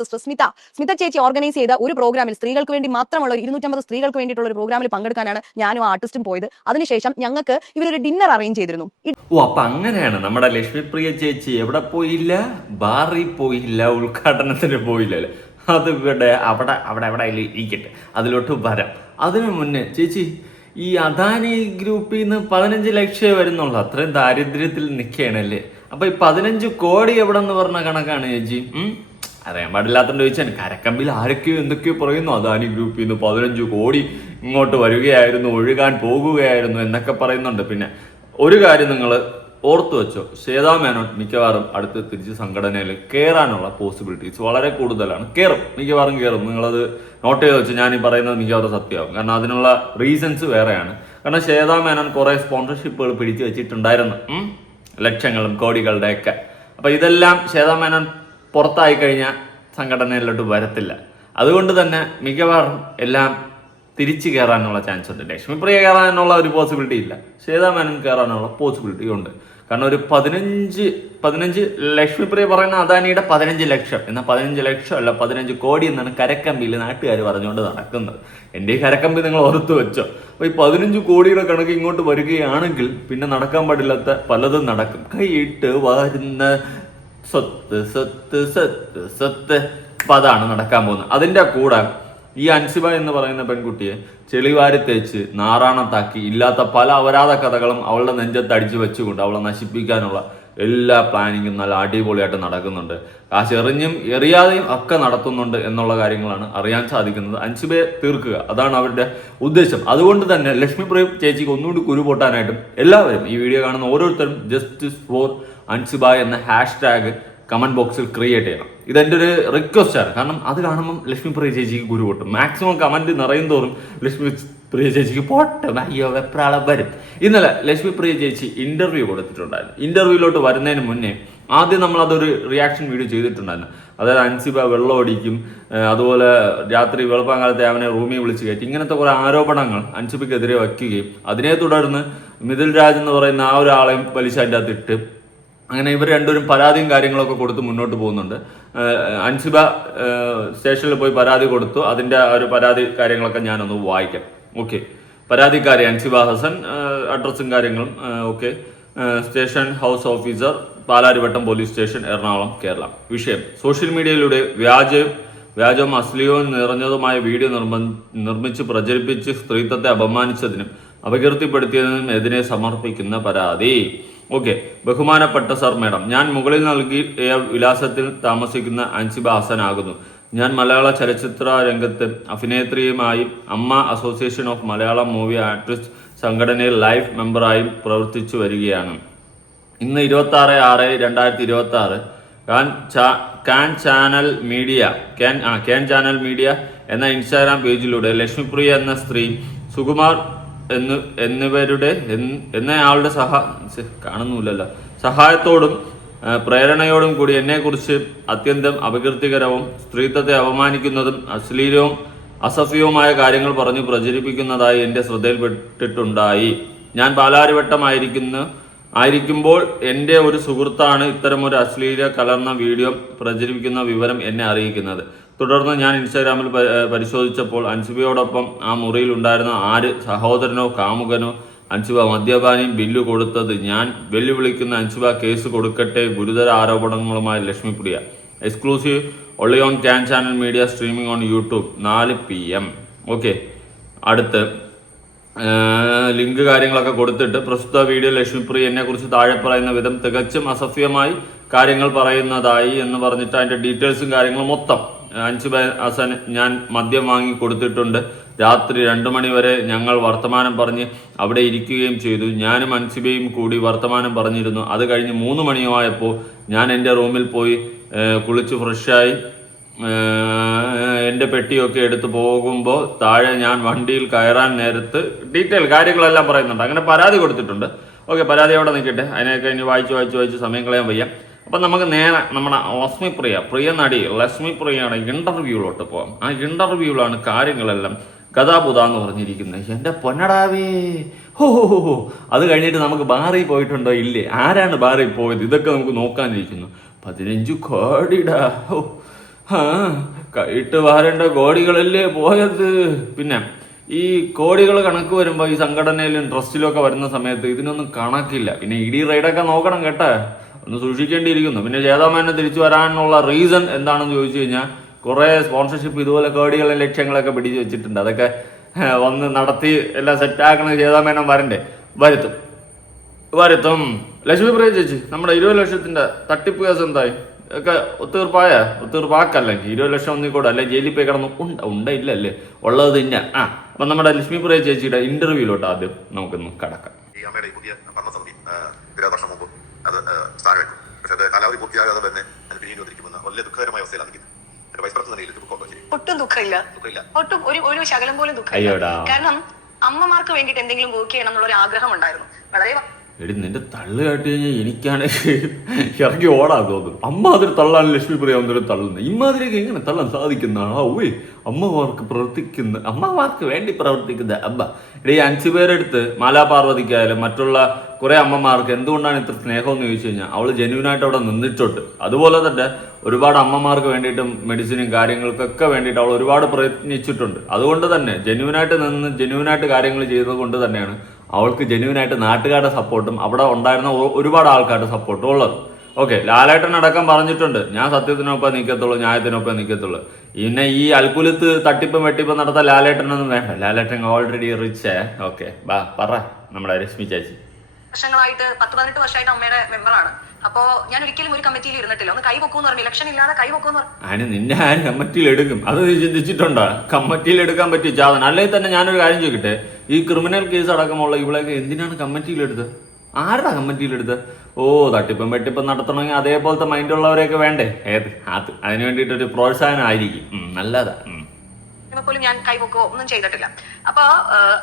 Sister Smitha ചേച്ചി organise ചെയ്ത ഒരു പ്രോഗ്രാമിൽ സ്ത്രീകൾക്ക് വേണ്ടി മാത്രമുള്ള 250 സ്ത്രീകൾക്ക് വേണ്ടിയിട്ടുള്ള ഒരു പ്രോഗ്രാമിൽ പങ്കെടുക്കാനാണ് ഞാനും ആർട്ടിസ്റ്റും പോയത്. അതിനുശേഷം ഞങ്ങൾക്ക് ഇവരൊരു ഡിന്നർ അറേഞ്ച് ചെയ്തിരുന്നു. അപ്പൊ അങ്ങനെയാണ് നമ്മുടെ ലക്ഷ്മിപ്രിയ ചേച്ചി എവിടെ പോയില്ല, ബാറിൽ പോയില്ല, ഉദ്ഘാടനത്തിന് പോയില്ലല്ലേ. അത് ഇവിടെ അവിടെ അവിടെ അവിടെ ഇരിക്കട്ടെ, അതിലോട്ട് വരാം. അതിനു മുന്നേ ചേച്ചി, ഈ അദാനി ഗ്രൂപ്പിൽ നിന്ന് 15 ലക്ഷം വരുന്നുള്ളൂ, അത്രയും ദാരിദ്ര്യത്തിൽ നിൽക്കുകയാണല്ലേ. അപ്പൊ ഈ 15 കോടി എവിടെ നിന്ന് പറഞ്ഞ കണക്കാണ് ചേച്ചി? അറിയാൻ പാടില്ലാത്തോണ്ട് ചോദിച്ചാൽ കരക്കമ്പിൽ ആരൊക്കെയോ എന്തൊക്കെയോ പറയുന്നു, അദാനി ഗ്രൂപ്പിൽ നിന്ന് 15 കോടി ഇങ്ങോട്ട് വരികയായിരുന്നു, ഒഴുകാൻ പോകുകയായിരുന്നു എന്നൊക്കെ പറയുന്നുണ്ട്. പിന്നെ ഒരു കാര്യം നിങ്ങൾ ഓർത്തു വെച്ചോ, ശ്വേതാ മേനോൻ മിക്കവാറും അടുത്ത് തിരിച്ച് സംഘടനയിൽ കയറാനുള്ള പോസിബിലിറ്റീസ് വളരെ കൂടുതലാണ്. മിക്കവാറും കയറും. നിങ്ങളത് നോട്ട് ചെയ്ത് വെച്ച് ഞാൻ ഈ പറയുന്നത് മിക്കവാറും സത്യമാകും. കാരണം അതിനുള്ള റീസൺസ് വേറെയാണ്. കാരണം ശ്വേതാ മേനോൻ കുറെ സ്പോൺസർഷിപ്പുകൾ പിടിച്ചു വെച്ചിട്ടുണ്ടായിരുന്നു, ലക്ഷങ്ങളും കോടികളുടെ ഒക്കെ. അപ്പൊ ഇതെല്ലാം ശ്വേതാ മേനോൻ പുറത്തായി കഴിഞ്ഞാൽ സംഘടനയിലോട്ട് വരത്തില്ല. അതുകൊണ്ട് തന്നെ മിക്കവാറും എല്ലാം തിരിച്ചു കയറാനുള്ള ചാൻസ് ഉണ്ട്. ലക്ഷ്മിപ്രിയ കയറാനുള്ള ഒരു പോസിബിലിറ്റി ഇല്ല, ശ്വേതാ മേനോൻ കയറാനുള്ള പോസിബിലിറ്റി ഉണ്ട്. കാരണം ഒരു 15 ലക്ഷ്മിപ്രിയ പറയുന്ന അദാനിയുടെ 15 ലക്ഷം എന്നാൽ 15 ലക്ഷം അല്ല 15 കോടി എന്നാണ് കരക്കമ്പിയിൽ നാട്ടുകാർ പറഞ്ഞുകൊണ്ട് നടക്കുന്നത്. എൻ്റെ ഈ കരക്കമ്പി നിങ്ങൾ ഓർത്തു വെച്ചോ. അപ്പോൾ ഈ 15 കോടിയുടെ കണക്ക് ഇങ്ങോട്ട് വരികയാണെങ്കിൽ പിന്നെ നടക്കാൻ പാടില്ലാത്ത പലതും നടക്കും. കൈയിട്ട് വരുന്ന സ്വത്ത് സ്വത്ത് സ്വത്ത് സ്വത്ത്, അപ്പൊ അതാണ് നടക്കാൻ പോകുന്നത്. അതിൻ്റെ കൂടെ ഈ അൻസിബ എന്ന് പറയുന്ന പെൺകുട്ടിയെ ചെളിവാരി തേച്ച് നാറാണത്താക്കി ഇല്ലാത്ത പല അപരാധ കഥകളും അവളുടെ നെഞ്ചത്ത് അടിച്ചു വെച്ചുകൊണ്ട് അവളെ നശിപ്പിക്കാനുള്ള എല്ലാ പ്ലാനിങ്ങും നല്ല അടിപൊളിയായിട്ട് നടക്കുന്നുണ്ട്. കാശ് എറിഞ്ഞും എറിയാതെയും ഒക്കെ നടത്തുന്നുണ്ട് എന്നുള്ള കാര്യങ്ങളാണ് അറിയാൻ സാധിക്കുന്നത്. അൻസിബയെ തീർക്കുക, അതാണ് അവരുടെ ഉദ്ദേശം. അതുകൊണ്ട് തന്നെ ലക്ഷ്മിപ്രിയ ചേച്ചിക്ക് ഒന്നുകൂടി കുരുപൊട്ടാനായിട്ടും എല്ലാവരും ഈ വീഡിയോ കാണുന്ന ഓരോരുത്തരും ജസ്റ്റിസ് ഫോർ അൻസിബ എന്ന ഹാഷ്ടാഗ് കമന്റ് ബോക്സിൽ ക്രിയേറ്റ് ചെയ്യണം. ഇതെൻ്റെ ഒരു റിക്വസ്റ്റാണ്. കാരണം അത് കാണുമ്പം ലക്ഷ്മിപ്രിയ ചേച്ചിക്ക് കുരു പൊട്ടും. മാക്സിമം കമന്റ് നിറയും തോറും ലക്ഷ്മിപ്രിയ ചേച്ചിക്ക് പൊട്ടും, അയ്യോ വെപ്രാളം വരും. ഇന്നലെ ലക്ഷ്മിപ്രിയ ചേച്ചി ഇന്റർവ്യൂ കൊടുത്തിട്ടുണ്ടായിരുന്നു. ഇന്റർവ്യൂവിലോട്ട് വരുന്നതിന് മുന്നേ ആദ്യം നമ്മളതൊരു റിയാക്ഷൻ വീഡിയോ ചെയ്തിട്ടുണ്ടായിരുന്നു. അതായത് അൻസിബ വെള്ളം അടിക്കും, അതുപോലെ രാത്രി വെളുപ്പാങ്കാലത്തെ അവനെ റൂമിൽ വിളിച്ച് കയറ്റി, ഇങ്ങനത്തെ കുറെ ആരോപണങ്ങൾ അൻസിബയ്ക്കെതിരെ വയ്ക്കുകയും അതിനെ തുടർന്ന് മിഥുൽ രാജ് എന്ന് പറയുന്ന ആ ഒരാളെയും പലിശ അതിൻ്റെ അകത്തിട്ട് അങ്ങനെ ഇവർ രണ്ടുപേരും പരാതിയും കാര്യങ്ങളൊക്കെ കൊടുത്ത് മുന്നോട്ട് പോകുന്നുണ്ട്. അൻസിബ സ്റ്റേഷനിൽ പോയി പരാതി കൊടുത്തു. അതിൻ്റെ ഒരു പരാതി കാര്യങ്ങളൊക്കെ ഞാനൊന്ന് വായിക്കാം. ഓക്കെ, പരാതിക്കാരി അൻസിബ ഹസൻ, അഡ്രസ്സും കാര്യങ്ങളും okay. Station house officer, Palarivattom police station, Ernakulam, Kerala. വിഷയം: സോഷ്യൽ മീഡിയയിലൂടെ വ്യാജവും അശ്ലീലവും നിറഞ്ഞതുമായ വീഡിയോ നിർമ്മിച്ച് പ്രചരിപ്പിച്ച് സ്ത്രീത്വത്തെ അപമാനിച്ചതിനും അപകീർത്തിപ്പെടുത്തിയതിനും എതിരെ സമർപ്പിക്കുന്ന പരാതി. ഓക്കെ, ബഹുമാനപ്പെട്ട സർ മേഡം, ഞാൻ മുകളിൽ നൽകിയ വിലാസത്തിൽ താമസിക്കുന്ന അൻസിബ ഹസൻ ആകുന്നു. ഞാൻ മലയാള ചലച്ചിത്ര രംഗത്ത് അഭിനേത്രിയുമായും അമ്മ association of Malayalam movie artist സംഘടനയിൽ ലൈഫ് മെമ്പറായും പ്രവർത്തിച്ചു വരികയാണ്. ഇന്ന് 26/6/2026 കാൻ ചാനൽ മീഡിയ എന്ന ഇൻസ്റ്റാഗ്രാം പേജിലൂടെ ലക്ഷ്മിപ്രിയ എന്ന സ്ത്രീ, സുകുമാർ എന്നയാളുടെ സഹായത്തോടും പ്രേരണയോടും കൂടി എന്നെക്കുറിച്ച് അത്യന്തം അപകീർത്തികരവും സ്ത്രീത്വത്തെ അപമാനിക്കുന്നതും അശ്ലീലവും അസഭ്യവുമായ കാര്യങ്ങൾ പറഞ്ഞു പ്രചരിപ്പിക്കുന്നതായി എൻ്റെ ശ്രദ്ധയിൽപ്പെട്ടിട്ടുണ്ടായി. ഞാൻ പാലാരിവട്ടം ആയിരിക്കുമ്പോൾ എൻ്റെ ഒരു സുഹൃത്താണ് ഇത്തരമൊരു അശ്ലീല കലർന്ന വീഡിയോ പ്രചരിപ്പിക്കുന്ന വിവരം എന്നെ അറിയിക്കുന്നത്. തുടർന്ന് ഞാൻ ഇൻസ്റ്റാഗ്രാമിൽ പരിശോധിച്ചപ്പോൾ അൻസിബയോടൊപ്പം ആ മുറിയിൽ ഉണ്ടായിരുന്ന ആര് സഹോദരനോ കാമുകനോ അൻസിബ മദ്യപാനിയും ബില്ല് കൊടുത്തത് ഞാൻ വെല്ലുവിളിക്കുന്ന അൻസിബ കേസ് കൊടുക്കട്ടെ. ഗുരുതര ആരോപണങ്ങളുമായി Lakshmipriya. Exclusive only on can channel media, streaming on YouTube 4 PM. Okay, അടുത്ത് ലിങ്ക് കാര്യങ്ങളൊക്കെ കൊടുത്തിട്ട് പ്രസ്തുത വീഡിയോ ലക്ഷ്മിപ്രിയ എന്നെ കുറിച്ച് താഴെ പറയുന്ന വിധം തികച്ചും അസഭ്യമായി കാര്യങ്ങൾ പറയുന്നതായി എന്ന് പറഞ്ഞിട്ട് അതിൻ്റെ ഡീറ്റെയിൽസും കാര്യങ്ങളും മൊത്തം അൻസിബ ഹസൻ ഞാൻ മദ്യം വാങ്ങി കൊടുത്തിട്ടുണ്ട്. രാത്രി 2 മണി വരെ ഞങ്ങൾ വർത്തമാനം പറഞ്ഞ് അവിടെ ഇരിക്കുകയും ചെയ്തു. ഞാനും അൻസിബയും കൂടി വർത്തമാനം പറഞ്ഞിരുന്നു. അത് കഴിഞ്ഞ് 3 മണിയായപ്പോൾ ഞാൻ എൻ്റെ റൂമിൽ പോയി കുളിച്ച് ഫ്രഷായി എൻ്റെ പെട്ടിയൊക്കെ എടുത്ത് പോകുമ്പോൾ താഴെ ഞാൻ വണ്ടിയിൽ കയറാൻ നേരത്ത് ഡീറ്റെയിൽ കാര്യങ്ങളെല്ലാം പറയുന്നുണ്ട്. അങ്ങനെ പരാതി കൊടുത്തിട്ടുണ്ട്. ഓക്കെ, പരാതി അവിടെ നിൽക്കട്ടെ. അതിനൊക്കെ ഇനി വായിച്ച് സമയം കളയാൻ വയ്യ. അപ്പം നമുക്ക് നേരെ നമ്മുടെ പ്രിയ നടി ലക്ഷ്മിപ്രിയയുടെ ഇന്റർവ്യൂവിലോട്ട് പോകാം. ആ ഇന്റർവ്യൂവിലാണ് കാര്യങ്ങളെല്ലാം ഗതാപുതാന്ന് പറഞ്ഞിരിക്കുന്നത്. എൻ്റെ പൊന്നടാവേ, ഹോ. അത് കഴിഞ്ഞിട്ട് നമുക്ക് ബാറിൽ പോയിട്ടുണ്ടോ ഇല്ലേ, ആരാണ് ബാറിൽ പോയത്, ഇതൊക്കെ നമുക്ക് നോക്കാനിരിക്കുന്നു. 15 കോടിടാ. ആ കൈയിട്ട് വാരേണ്ട കോടികളല്ലേ പോയത്. പിന്നെ ഈ കോടികൾ കണക്ക് വരുമ്പോൾ ഈ സംഘടനയിലും ട്രസ്റ്റിലും ഒക്കെ വരുന്ന സമയത്ത് ഇതിനൊന്നും കണക്കില്ല. പിന്നെ ഇ ഡി റൈഡൊക്കെ നോക്കണം കേട്ടെ, ഒന്ന് സൂക്ഷിക്കേണ്ടിയിരിക്കുന്നു. പിന്നെ ചേതാമേനെ തിരിച്ചു വരാനുള്ള റീസൺ എന്താണെന്ന് ചോദിച്ചു കഴിഞ്ഞാൽ കുറേ സ്പോൺസർഷിപ്പ് ഇതുപോലെ കോടികളും ലക്ഷ്യങ്ങളൊക്കെ പിടിച്ചു വെച്ചിട്ടുണ്ട്. അതൊക്കെ വന്ന് നടത്തി എല്ലാം സെറ്റാക്കണ ചേതാമേനം വരണ്ടേ. വരുത്തും. ലക്ഷ്മി പ്രിയ ചേച്ചി, നമ്മുടെ 20 ലക്ഷത്തിന്റെ തട്ടിപ്പ് കേസ് എന്തായി? ഒക്കെ ഒത്തീർപ്പാക്കല്ലെങ്കിൽ 20 ലക്ഷം ഒന്നിക്കൂടെ അല്ലെ ജയിലിൽ പോയി കിടന്നു ഇല്ലല്ലേ ഉള്ളത് തന്നെ. അപ്പൊ നമ്മുടെ ലക്ഷ്മി പ്രിയ ചേച്ചിയുടെ ഇന്റർവ്യൂലോട്ട് ആദ്യം നമുക്കൊന്ന് കടക്കാം. ഈ അമ്മയുടെ ഈ പുതിയ ഭരണസമിതി 20 വർഷം മുമ്പ് അത് സ്ഥാനം വെക്കും. പക്ഷെ അത് കാലാവധി പൂർത്തിയാകാതെ തന്നെ അത് പിന്നീട് വന്നിരിക്കുമെന്ന് വലിയ ദുഃഖകരമായ അവസ്ഥയിലാണ് നിൽക്കുന്നത്. വൈസ് പ്രസിഡന്റ് ഒട്ടും ദുഃഖമില്ല, ഒട്ടും ഒരു ശകലം പോലും ദുഃഖമില്ല. കാരണം അമ്മമാർക്ക് വേണ്ടിയിട്ട് എന്തെങ്കിലും വർക്ക് ചെയ്യണം എന്നുള്ള ഒരു ആഗ്രഹം ഉണ്ടായിരുന്നു. വളരെ എടി നിന്റെ തള്ളു കാട്ടി കഴിഞ്ഞാൽ എനിക്കാണ് ഇറങ്ങി ഓടാൻ തോന്നുന്നു. അമ്മ അതിൽ തള്ളാൻ ലക്ഷ്മി പ്രിയ ഒന്നിനും തള്ളുന്നത്. ഇമാതിരിയൊക്കെ എങ്ങനെ തള്ളാൻ സാധിക്കുന്നതാണ്? അമ്മമാർക്ക് വേണ്ടി പ്രവർത്തിക്കുന്ന അമ്മ. എടീ 5 പേരെടുത്ത് മാലാപാർവതിക്കായാലും മറ്റുള്ള കുറെ അമ്മമാർക്ക് എന്തുകൊണ്ടാണ് ഇത്ര സ്നേഹമെന്ന് ചോദിച്ചു കഴിഞ്ഞാൽ അവള് ജെന്യൂനായിട്ട് അവിടെ നിന്നിട്ടുണ്ട്. അതുപോലെ തന്നെ ഒരുപാട് അമ്മമാർക്ക് വേണ്ടിയിട്ടും മെഡിസിനും കാര്യങ്ങൾക്കൊക്കെ വേണ്ടിയിട്ട് അവൾ ഒരുപാട് പ്രയത്നിച്ചിട്ടുണ്ട്. അതുകൊണ്ട് തന്നെ ജെന്യൂനായിട്ട് കാര്യങ്ങൾ ചെയ്തത് കൊണ്ട് തന്നെയാണ് അവൾക്ക് ജെന്യൂനായിട്ട് നാട്ടുകാരുടെ സപ്പോർട്ടും അവിടെ ഉണ്ടായിരുന്ന ഒരുപാട് ആൾക്കാരുടെ സപ്പോർട്ടും ഉള്ളത്. ഓക്കെ, ലാലേട്ടൻ അടക്കം പറഞ്ഞിട്ടുണ്ട്, ഞാൻ സത്യത്തിനൊപ്പം നിൽക്കത്തുള്ളൂ, ന്യായത്തിനൊപ്പം നിൽക്കത്തുള്ളൂ. പിന്നെ ഈ അൽക്കുലത്ത് തട്ടിപ്പും വെട്ടിപ്പും നടത്താൻ ലാലേട്ടനൊന്നും വേണ്ട. ലാലേട്ടൻ ഓൾറെഡി റിച്ച്. ഓക്കെ, പറ നമ്മുടെ രശ്മി ചേച്ചി. വർഷങ്ങളായിട്ട് 10-18 വർഷമായിട്ട് അമ്മയുടെ മെമ്പറാണ്. അപ്പോ ഞാൻ ഒരിക്കലും ഒരു കമ്മിറ്റിയിൽ ഇരുന്നിട്ടില്ല. ഒന്ന് കൈ പൊക്കൂന്ന് പറഞ്ഞു, ഇലക്ഷൻ ഇല്ലാതെ കൈ പൊക്കൂന്ന് പറഞ്ഞു. അതിന് നിന്നെ ആരും കമ്മിറ്റിയിൽ എടുക്കും? അത് നീ ചിന്തിച്ചിട്ടുണ്ടോ? കമ്മിറ്റിയിൽ എടുക്കാൻ പറ്റിയ സാധനം അല്ലെങ്കിൽ തന്നെ ഞാനൊരു കാര്യം ചോദിക്കട്ടെ, ഈ ക്രിമിനൽ കേസ് അടക്കമുള്ള ഇവളൊക്കെ എന്തിനാണ് കമ്മിറ്റിയിലെടുത്തത്? ആരുടെ കമ്മിറ്റിയിലെടുത്തത്? തട്ടിപ്പം വെട്ടിപ്പം നടത്തണമെങ്കിൽ അതേപോലത്തെ മൈൻഡുള്ളവരെയൊക്കെ വേണ്ടേ? അതിന് വേണ്ടിയിട്ടൊരു പ്രോത്സാഹനമായിരിക്കും. നല്ലതാ. പോലും ഞാൻ കൈവക്കോ ഒന്നും ചെയ്തിട്ടില്ല. അപ്പൊ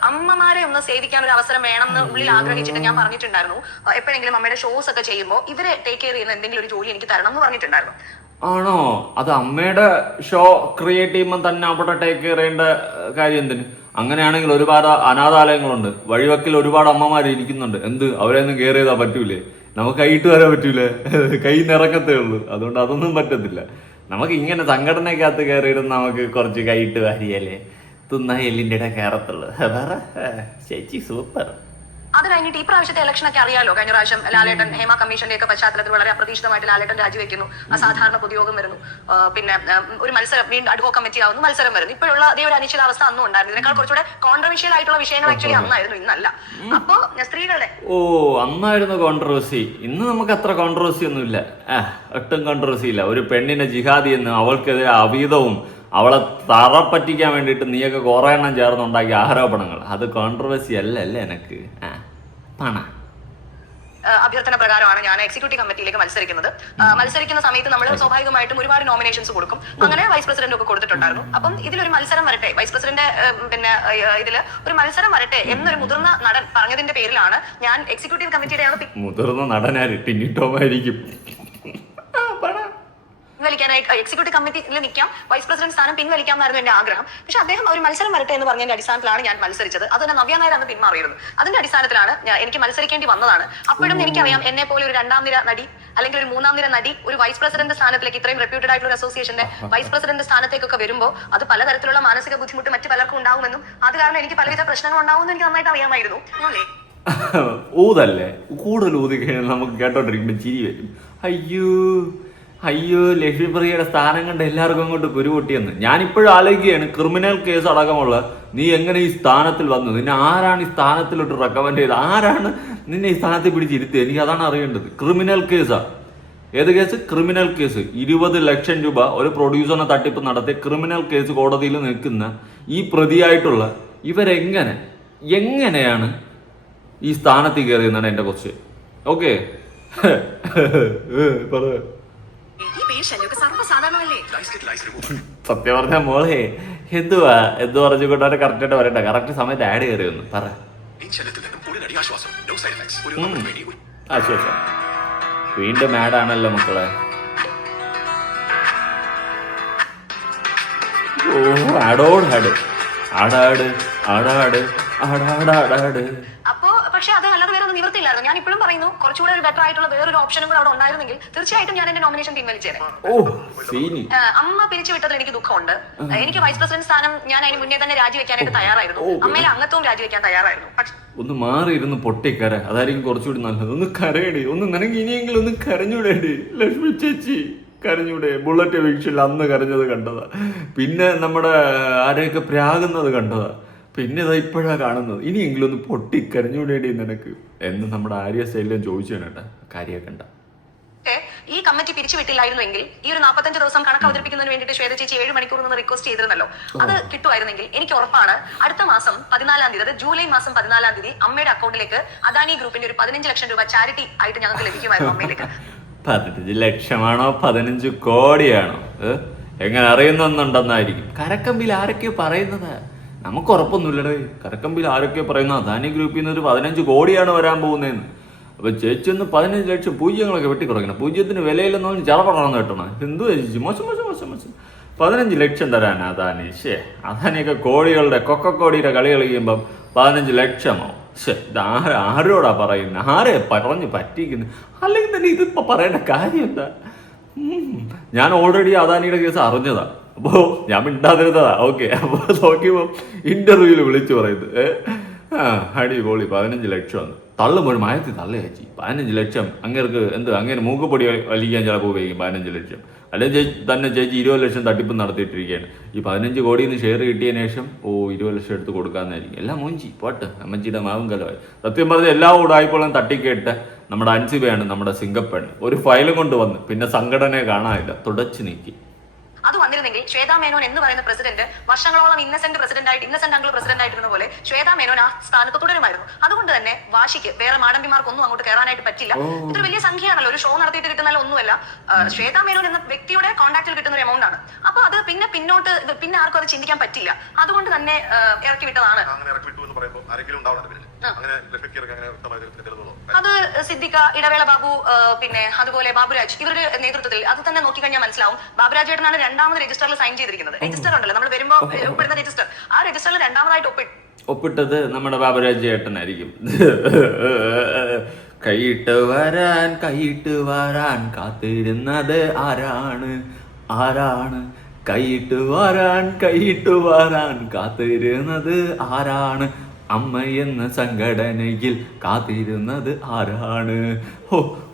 അമ്മമാരെ ഒന്ന് സേവിക്കാൻ ഒരു അവസരം വേണമെന്ന് ഉള്ളിൽ ആഗ്രഹിച്ചിട്ട് ഞാൻ പറഞ്ഞിട്ടുണ്ടായിരുന്നു, എപ്പോഴെങ്കിലും അമ്മയുടെ ഷോസ് ഒക്കെ ചെയ്യുമ്പോൾ ഇവരെ ടേക്ക് കെയർ ചെയ്യുന്ന എന്തെങ്കിലും ഒരു ജോലി എനിക്ക് തരണം എന്ന് പറഞ്ഞിട്ടുണ്ടായിരുന്നു. ആണോ? അത് അമ്മയുടെ ഷോ ക്രിയേറ്റ് ചെയ്യുമ്പോൾ തന്നെ അവിടെ ടേക്ക് കെയർ ചെയ്യേണ്ട കാര്യം എന്തിന്? അങ്ങനെയാണെങ്കിൽ ഒരുപാട് അനാഥാലയങ്ങളുണ്ട്, വഴിവക്കിൽ ഒരുപാട് അമ്മമാർ ഇരിക്കുന്നുണ്ട്. അവരെയൊന്നും കെയർ ചെയ്താൽ പറ്റൂലേ? നമുക്ക് കൈയിട്ട് വരാൻ പറ്റൂലേ? കൈ നിറക്കത്തേ ഉള്ളൂ. അതുകൊണ്ട് അതൊന്നും പറ്റത്തില്ല. നമുക്ക് ഇങ്ങനെ സംഘടനക്കകത്ത് കയറിയിടും നമുക്ക് കുറച്ച് കൈയിട്ട് വാരിയല്ലേ തിന്നാ എല്ലിൻ്റെ ഇട കയറത്തുള്ളൂ. വേറെ ചേച്ചി സൂപ്പർ. അത് കഴിഞ്ഞിട്ട് ഈ പ്രാവശ്യത്തെ ഇലക്ഷൻ ഒക്കെ അറിയാലോ. കഴിഞ്ഞ പ്രാവശ്യം ലാലേട്ടൻ ഹേമ കമ്മീഷന്റെ ഒക്കെ പശ്ചാത്തലത്തിൽ വളരെ അപ്രതീക്ഷിതമായിട്ട് ലാലേട്ടൻ രാജിവെക്കുന്നു, അസാധാരണ പൊതുയോഗം വരുന്നു, പിന്നെ ഒരു മത്സരം വീണ്ടും അഡ്വോ കമ്മിറ്റി ആവുന്നു, മത്സരം വരുന്നു. ഇപ്പോഴുള്ള അതേ ഒരു അനിശ്ചിതാവസ്ഥ അന്നും ഉണ്ടായിരുന്നു. ഇതിനേക്കാൾ കുറച്ചുകൂടെ കോൺട്രവേഴ്ഷ്യൽ ആയിട്ടുള്ള വിഷയങ്ങൾ ആക്ച്വലി അന്നായിരുന്നു, ഇന്നല്ല. അപ്പോ സ്ത്രീകളുടെ അന്നായിരുന്നു കോൺട്രവേഴ്സി. ഇന്ന് നമുക്ക് അത്ര കോൺട്രവേഴ്സി ഒന്നുമില്ല, ഒട്ടും കോൺട്രവേഴ്സി ഇല്ല. ഒരു പെണ്ണിനെ ജിഹാദി എന്ന് അവൾക്കെതിരെ അവീതവും അവളെ തറപ്പറ്റിക്കാൻ വേണ്ടിയിട്ട് നീയൊക്കെ കുറെ എണ്ണം ചേർന്നുണ്ടാക്കിയ ആരോപണങ്ങൾ, അത് കോൺട്രവേഴ്സി അല്ലേ എനക്ക്? അഭ്യർത്ഥന പ്രകാരമാണ് ഞാൻ എക്സിക്യൂട്ടീവ് കമ്മിറ്റിയിലേക്ക് മത്സരിക്കുന്ന സമയത്ത് നമ്മൾ സ്വാഭാവികമായിട്ടും ഒരുപാട് നോമിനേഷൻസ് കൊടുക്കും. അങ്ങനെ വൈസ് പ്രസിഡന്റ് ഒക്കെ കൊടുത്തിട്ടുണ്ടായിരുന്നു. അപ്പം ഇതിലൊരു മത്സരം വരട്ടെ, വൈസ് പ്രസിഡന്റ് പിന്നെ ഇതില് ഒരു മത്സരം വരട്ടെ എന്നൊരു മുതിർന്ന നടൻ പറഞ്ഞതിന്റെ പേരിലാണ് ഞാൻ എക്സിക്യൂട്ടീവ് കമ്മിറ്റിയുടെ മുതിർന്ന നടനാര് ടിന്നിട്ടോമായിരിക്കും പിൻവലിക്കാനായിട്ട് എക്സിക്യൂട്ടീവ് കമ്മിറ്റിയിൽ നിൽക്കാം, വൈസ് പ്രസിഡന്റ് സ്ഥാനം പിൻവലിക്കാം എന്നായിരുന്നു എന്റെ ആഗ്രഹം. പക്ഷെ അദ്ദേഹം ഒരു മത്സരം വരട്ടെ എന്ന് പറഞ്ഞതിന്റെ അടിസ്ഥാനത്തിലാണ് ഞാൻ മത്സരിച്ചത്. അത് തന്നെ നവ്യ നായർ അന്ന് പിന്മാറിയിരുന്നു. അതിന്റെ അടിസ്ഥാനത്തിലാണ് എനിക്ക് മത്സരിക്കേണ്ടി വന്നതാണ്. അപ്പോഴും എനിക്കറിയാം, എന്നെ പോലെ ഒരു 2ാം നിര നടി അല്ലെങ്കിൽ ഒരു 3ാം നിര നടി ഒരു വൈസ് പ്രസിഡന്റ് സ്ഥാനത്തിലേക്ക്, ഇത്രയും റെപ്യൂട്ടഡ് ആയിട്ടുള്ള ഒരു അസോസിയേഷന്റെ വൈസ് പ്രസിഡന്റ് സ്ഥാനത്തേക്കൊക്കെ വരുമ്പോൾ അത് പലതരത്തിലുള്ള മാനസിക ബുദ്ധിമുട്ട് മറ്റു പലർക്കും ഉണ്ടാകുമെന്നും അത് കാരണം എനിക്ക് പലവിധ പ്രശ്നങ്ങൾ ഉണ്ടാവുമെന്നും എനിക്ക് നന്നായിട്ട് അറിയാമായിരുന്നു. ഊതല്ലേ, കൂടുതൽ ഊതി കഴിഞ്ഞാൽ നമുക്ക് കേട്ടോണ്ടിരിക്കുമ്പോൾ ചിരി വരും. അയ്യോ ലക്ഷ്മി പ്രിയയുടെ സ്ഥാനം കണ്ട് എല്ലാവർക്കും അങ്ങോട്ട് കുരുപൊട്ടിയെന്ന്. ഞാനിപ്പോഴും ആലോചിക്കുകയാണ്, ക്രിമിനൽ കേസ് അടക്കമുള്ള നീ എങ്ങനെ ഈ സ്ഥാനത്തിൽ വന്നു? നിന്നെ ആരാണ് ഈ സ്ഥാനത്തിലോട്ട് റെക്കമെൻഡ് ചെയ്തത്? ആരാണ് നിന്നെ ഈ സ്ഥാനത്തിൽ പിടിച്ചിരുത്തിയത്? എനിക്ക് അതാണ് അറിയേണ്ടത്. ക്രിമിനൽ കേസാ. ഏത് കേസ്? Criminal case. 20 ലക്ഷം രൂപ ഒരു പ്രൊഡ്യൂസറിനെ തട്ടിപ്പ് നടത്തി ക്രിമിനൽ കേസ് കോടതിയിൽ നിൽക്കുന്ന ഈ പ്രതിയായിട്ടുള്ള എങ്ങനെയാണ് ഈ സ്ഥാനത്തിൽ കയറിയെന്നാണ് എന്റെ ക്വസ്റ്റ്യൻ. ഓക്കെ, സത്യം പറഞ്ഞ മോളെ എന്തു പറഞ്ഞുകൊണ്ടാണ് കറക്റ്റായിട്ട് പറയട്ടെ. കറക്റ്റ് സമയത്ത് ആഡ് കയറി വന്നു പറ. ആശ്വാസം. വീണ്ടും ആഡാണല്ലോ മക്കളെ. അപ്പോ പക്ഷെ അത് അല്ലാതെ വേറെ ഒന്നും നിവൃത്തിയില്ലായിരുന്നു. ഞാൻ ഇപ്പോഴും പറയുന്നു കുറച്ചുകൂടെ ഒരു ബെറ്റർ ആയിട്ടുള്ള വേറൊരു ഓപ്ഷനും കൂടെ അവിടെ ഉണ്ടായിരുന്നെങ്കിൽ തീർച്ചയായിട്ടും ഞാൻ എന്റെ നോമിനേഷൻ പിൻവലിച്ചേനെ. അമ്മ പിരിച്ചുവിട്ടതിൽ എനിക്ക് ദുഃഖമുണ്ട്. എനിക്ക് വൈസ് പ്രസിഡന്റ് സ്ഥാനം ഞാൻ അതിന് മുന്നേ തന്നെ രാജിവെക്കാനായിട്ട് തയ്യാറായിരുന്നു. അമ്മയിലെ അംഗത്വവും രാജിവെക്കാൻ തയ്യാറായിരുന്നു. പക്ഷെ ഒന്ന് മാറിയിരുന്ന് പൊട്ടിക്കര, അതായിരിക്കും കുറച്ചുകൂടി നല്ലത്. ഒന്ന് കരയടി, ഒന്ന് നിനക്ക് ഇനിയെങ്കിലും ഒന്ന് കരഞ്ഞൂടേടി ലക്ഷ്മി ചേച്ചി, കരഞ്ഞൂടെ? ബുള്ളറ്റ് വീക്ഷയിൽ അന്ന് കരഞ്ഞത് കണ്ടതാ, പിന്നെ നമ്മുടെ ആരെയൊക്കെ പ്രാകുന്നത് കണ്ടതാ, പിന്നെ ഇതാ ഇപ്പോഴാ കാണുന്നത്. ഇനിയെങ്കിലും ഒന്ന് പൊട്ടിക്കരഞ്ഞൂടേടി നിനക്ക് എന്ന് നമ്മുടെ ആര്യ ശൈലം ചോദിച്ചു കേട്ടാ. കാര്യക്കണ്ട. ഈ കമ്മിറ്റി പിരിച്ചുവിട്ടില്ലായിരുന്നെങ്കിൽ ഈ ഒരു 45 ദിവസം കണക്ക് അവതരിപ്പിക്കുന്നതിന് വേണ്ടിയിട്ട് ശ്വേത ചേച്ചി 7 മണിക്കൂർ നിന്ന് റിക്വസ്റ്റ് ചെയ്തിരുന്നല്ലോ. അത് കിട്ടുമായിരുന്നെങ്കിൽ എനിക്ക് ഉറപ്പാണ് അടുത്ത മാസം 14-ാം തീയതി, അതായത് ജൂലൈ മാസം 14-ാം തീയതി അമ്മയുടെ അക്കൗണ്ടിലേക്ക് അദാനി ഗ്രൂപ്പിന്റെ ഒരു 15 ലക്ഷം രൂപ ചാരിറ്റി ആയിട്ട് ഞങ്ങൾക്ക് ലഭിക്കുമായിരുന്നു. അമ്മയിലേക്ക് 15 ലക്ഷമാണോ 15 കോടിയാണോ എങ്ങനെ അറിയുന്നുണ്ടെന്നായിരിക്കും. കരക്കമ്പിൽ ആരൊക്കെയോ പറയുന്നത്, നമുക്ക് ഉറപ്പൊന്നുമില്ലടേ. കരക്കമ്പിൽ ആരൊക്കെയോ പറയുന്ന അദാനി ഗ്രൂപ്പിൽ നിന്ന് ഒരു 15 കോടിയാണ് വരാൻ പോകുന്നതെന്ന്. അപ്പൊ ചേച്ചി ഒന്ന് 15 ലക്ഷം പൂജ്യങ്ങളൊക്കെ വെട്ടിക്കുറയ്ക്കണം. പൂജ്യത്തിന് വിലയില്ലെന്ന് ചളപടർന്ന് കിട്ടണം. എന്തു ചേച്ചി മോശം മോശം മോശം മോശം. 15 ലക്ഷം തരാൻ അദാനി. അദാനിയൊക്കെ കോടികളുടെ കൊക്കക്കോടിയുടെ കളി കളിക്കുമ്പം 15 ലക്ഷമോ? ഇത് ആരോടാ പറയുന്നത്? ആരെ പറഞ്ഞു പറ്റിക്കുന്നു? അല്ലെങ്കിൽ തന്നെ ഇതിപ്പോ പറയേണ്ട കാര്യം എന്താ? ഞാൻ ഓൾറെഡി അദാനിയുടെ കേസ് അറിഞ്ഞതാ, അപ്പോ ഞാൻ മിണ്ടാതിരുന്നതാ. ഓക്കെ, അപ്പൊ നോക്കിയപ്പോ ഇന്റർവ്യൂവിൽ വിളിച്ചു പറയുന്നത് അടിപൊളി 15 ലക്ഷം തള്ളുമ്പോൾ മയത്തി തള്ള ചേച്ചി. 15 ലക്ഷം അങ്ങേർക്ക് എന്ത്, അങ്ങനെ മൂക്കുപൊടി വലിക്കാൻ ചിലപ്പോൾ ഉപയോഗിക്കും 15 ലക്ഷം. അല്ലെങ്കിൽ തന്നെ ചേച്ചി 20 ലക്ഷം തട്ടിപ്പ് നടത്തിയിട്ടിരിക്കുകയാണ്. ഈ 15 കോടിയിൽ നിന്ന് ഷെയർ കിട്ടിയതിന് ശേഷം 20 ലക്ഷം എടുത്ത് കൊടുക്കാമെന്നായിരിക്കും. എല്ലാം മൂഞ്ചി പോട്ടെ, അമ്മച്ചിയുടെ മാവും കലമായി. സത്യം പറഞ്ഞ എല്ലാ ഉടായ്പകളും തട്ടിക്കേട്ട് നമ്മുടെ അൻസിബയാണ് നമ്മുടെ സിംഗപ്പണ് ഒരു ഫയലും കൊണ്ട് വന്ന് പിന്നെ സംഘടനയെ കാണാനില്ല, തുടച്ചു നീക്കി. അത് വന്നിരുന്നെങ്കിൽ ശ്വേതാ മേനോൻ എന്ന് പറയുന്ന പ്രസിഡന്റ് വർഷങ്ങളോളം ഇന്നസെന്റ് അങ്കിൾ പ്രസിഡന്റ് ആയിട്ടിരുന്ന പോലെ ശ്വേതാ മേനോൻ ആ സ്ഥാനത്ത് തുടരുമായിരുന്നു. അതുകൊണ്ട് തന്നെ വാശിക്ക് വേറെ മാടമ്പിമാർക്കൊന്നും അങ്ങോട്ട് കയറാനായിട്ട് പറ്റില്ല. ഇതൊരു വലിയ സംഖ്യയാണല്ലോ, ഒരു ഷോ നടത്തിയിട്ട് കിട്ടുന്ന ഒന്നുമല്ല. ശ്വേതാ മേനോൻ എന്ന വ്യക്തിയുടെ കോൺടാക്റ്റിൽ കിട്ടുന്ന ഒരു എമൗണ്ട് ആണ്. അപ്പൊ അത് പിന്നെ ആർക്കും അത് ചിന്തിക്കാൻ പറ്റില്ല. അതുകൊണ്ട് തന്നെ ഇറക്കി വിട്ടതാണ്. അത് സിദ്ദിഖ, ഇടവേള ബാബു, പിന്നെ അതുപോലെ ബാബുരാജ്, ഇവരുടെ നേതൃത്വത്തിൽ അത് തന്നെ നോക്കിക്കഴിഞ്ഞാൽ മനസ്സിലാവും. ബാബുരാജ് ഏട്ടനാണ് രണ്ടാമത് രജിസ്റ്ററിൽ സൈൻ ചെയ്തിരിക്കുന്നത്. രജിസ്റ്റർ ഉണ്ടല്ലോ നമ്മൾ വരുമ്പോ ഒപ്പിടുന്ന രജിസ്റ്റർ, ആ രജിസ്റ്ററിൽ രണ്ടാമതായിട്ട് ഒപ്പിട്ടത് നമ്മുടെ ബാബുരാജ് ഏട്ടനായിരിക്കും. കൈയിട്ട് വരാൻ കാത്തിരുന്നത് ആരാണ് കൈയിട്ട് വരാൻ കാത്തിരുന്നത് ആരാണ്? അമ്മയെന്ന സംഘടനയിൽ കാത്തിരുന്നത് ആരാണ്?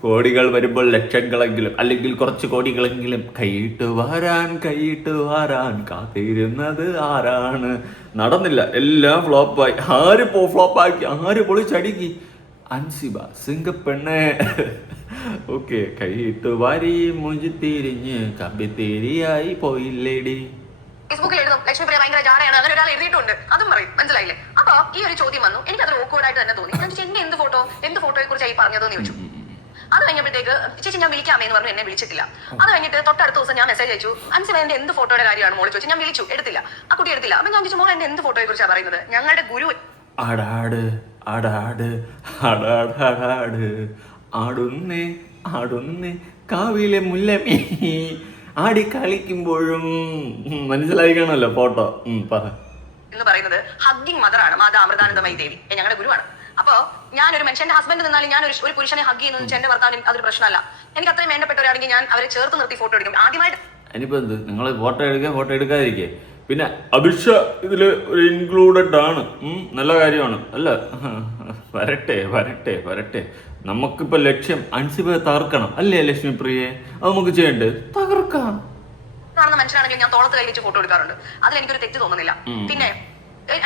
കോടികൾ വരുമ്പോൾ ലക്ഷങ്ങളെങ്കിലും അല്ലെങ്കിൽ കുറച്ച് കോടികളെങ്കിലും കൈയിട്ട് വരാൻ കാത്തിരുന്നത് ആരാണ്? നടന്നില്ല, എല്ലാം ഫ്ലോപ്പായി. ഫ്ലോപ്പാക്കി, ആര് പൊളിച്ചടുക്കി? അൻസിബ സിംഗപ്പെണ്ണെ. ഓക്കെ, കൈയിട്ട് വാരി മുഞ്ചി തിരിഞ്ഞ് കമ്പിത്തിരിയായി പോയില്ലേടി. ഫേസ്ബുക്കിൽ എഴുതും ലക്ഷ്മിപ്രിയ ഭയങ്കര ജാടയാണ്, അങ്ങനെ ഒരാൾ എഴുതിയിട്ടുണ്ട്, അതും പറയും. മനസ്സിലായില്ലേ? അപ്പൊ ഈ ഒരു ചോദ്യം വന്നു, എനിക്ക് അതൊരു ഓക്വേർഡായിട്ട് തന്നെ തോന്നി. ഞാൻ എന്റെ എന്ത് ഫോട്ടോയെ കുറിച്ചായി പറഞ്ഞതെന്ന് ചോദിച്ചു. അത് കഴിഞ്ഞപ്പോഴത്തേക്ക് ചേച്ചി ഞാൻ വിളിക്കാമെന്ന് പറഞ്ഞു, എന്നെ വിളിച്ചിട്ടില്ല. അത് കഴിഞ്ഞിട്ട് തൊട്ടടുത്ത ദിവസം ഞാൻ മെസ്സേജ് അയച്ചു, അൻസിബ എന്ത് ഫോട്ടോയുടെ കാര്യമാണ് മോള് ചോദിച്ചു. ഞാൻ വിളിച്ചു, എടുത്തില്ല. ആ കുട്ടി എടുത്തില്ല. അപ്പൊ ഞാൻ ചോദിച്ചു, മോൾ എന്റെ എന്ത് ഫോട്ടോയെ കുറിച്ചാണ് പറയുന്നത്? ഞങ്ങളുടെ ഗുരു ആടുന്നേ കാവിലെ മുല്ലമേ ആടി കളിക്കുമ്പോഴും. മനസ്സിലായി കാണല്ലോ ഫോട്ടോ എന്ന് പറയുന്നത് ഹഗ്ഗിങ് മദർ ആണ് മാതാ അമൃതാനന്ദമയി ദേവി, ഞങ്ങളുടെ ഗുരുവാണ്. അപ്പൊ ഞാനൊരു മനുഷ്യന്റെ ഹസ്ബൻഡ് നിന്നാലും ഞാൻ ഒരു പുരുഷനെ ഹഗ് ചെയ്യുന്നത് വെച്ചാൽ എന്റെ ഭർത്താവിന് അതൊരു പ്രശ്നമല്ല. എനിക്ക് അത്രയും വേണ്ടപ്പെട്ടവരാണെങ്കിൽ ഞാൻ അവരെ ചേർത്ത് നിർത്തി ഫോട്ടോ എടുക്കും. ആദ്യമായിട്ട് ഇനിയിപ്പോ എന്ത്, നിങ്ങൾ ഫോട്ടോ എടുക്കാതിരിക്കേ. പിന്നെ അഭിഷ ഇതില് ഒരു ഇൻക്ലൂഡഡ് ആണ്, നല്ല കാര്യമാണ് അല്ല. വരട്ടെ. നമുക്കിപ്പോ ലക്ഷ്യം അൻസിബയെ തകർക്കണം അല്ലേ ലക്ഷ്മി പ്രിയെ? അത് നമുക്ക് ചെയ്യണ്ടേ, തകർക്കാം. കാണുന്ന മനുഷ്യനാണെങ്കിൽ ഞാൻ തോളത്ത് കൈ വെച്ച് ഫോട്ടോ എടുക്കാറുണ്ട്, അതിൽ എനിക്കൊരു തെറ്റ് തോന്നുന്നില്ല. പിന്നെ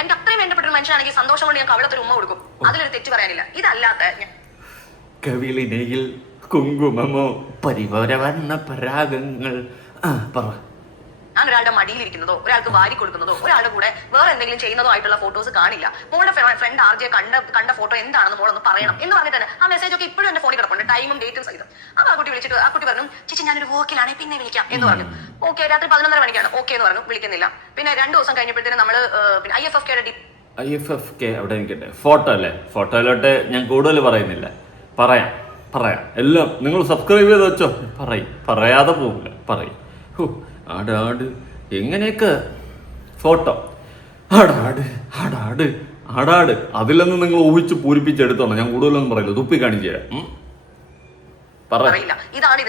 എനിക്ക് അത്രയും വേണ്ടപ്പെട്ട ഒരു മനുഷ്യനാണെങ്കിൽ സന്തോഷം കൊണ്ട് ഞാൻ കവിളത്തൊരു ഉമ്മ കൊടുക്കും, അതിലൊരു തെറ്റ് പറയാനില്ല. ഇതല്ലാത്ത കവിളിനയിൽ കുങ്കുമമോ പരിവാരവർണ്ണ പരാഗങ്ങൾ പറ. ഞാൻ ഒരാളുടെ മടിയിലിരിക്കുന്നതോ ഒരാൾക്ക് വാരി കൊടുക്കുന്നതോ ഒരാളുടെ കൂടെ വേറെ എന്തെങ്കിലും ചെയ്യുന്നതോ ആയിട്ടുള്ള ഫോട്ടോസ് കാണില്ല. മോളുടെ ഫ്രണ്ട് ആർജിയെ കണ്ട ഫോട്ടോ എന്താണെന്ന് മോളൊന്ന് പറയണം എന്ന് പറഞ്ഞിട്ട് തന്നെ ആ മെസ്സേജ് ഒക്കെ ഇപ്പോഴും എന്റെ ഫോണിൽ കിടപ്പുണ്ട്, ടൈമും ഡേറ്റും സഹിതം. അപ്പൊ ആ കുട്ടി വിളിച്ചിട്ട് ആ കുട്ടി പറഞ്ഞു, ചേച്ചി ഞാനൊരു വർക്കിലാണ്, പിന്നെ വിളിക്കാം എന്ന് പറഞ്ഞു. ഓക്കെ, രാത്രി 11:30 മണിക്കാണ് ഓക്കെ എന്ന് പറഞ്ഞു, വിളിക്കുന്നില്ല. പിന്നെ 2 ദിവസം കഴിഞ്ഞപ്പോഴത്തേനും നമ്മള് പിന്നെ IFFK അവിടെ നിൽക്കട്ടെ, ഫോട്ടോ അല്ലേ, ഫോട്ടോയിലോട്ട് ഞാൻ കൂടുതൽ പറയുന്നില്ല. പറയാം എല്ലാം നിങ്ങൾ സബ്സ്ക്രൈബ് ചെയ്ത് വെച്ചോ. പറയാതെ പോകില്ല, പറയും. ആടാട് എങ്ങനെയൊക്കെ ഫോട്ടോ ആടാട് അടാട് അതിലൊന്നും നിങ്ങൾ ഊഹിച്ച് പൂരിപ്പിച്ചെടുത്തോണം. ഞാൻ കൂടുതലൊന്നും പറയില്ല, തുപ്പി കാണിച്ചു തരാം. അറിയില്ല. ഇതാണ്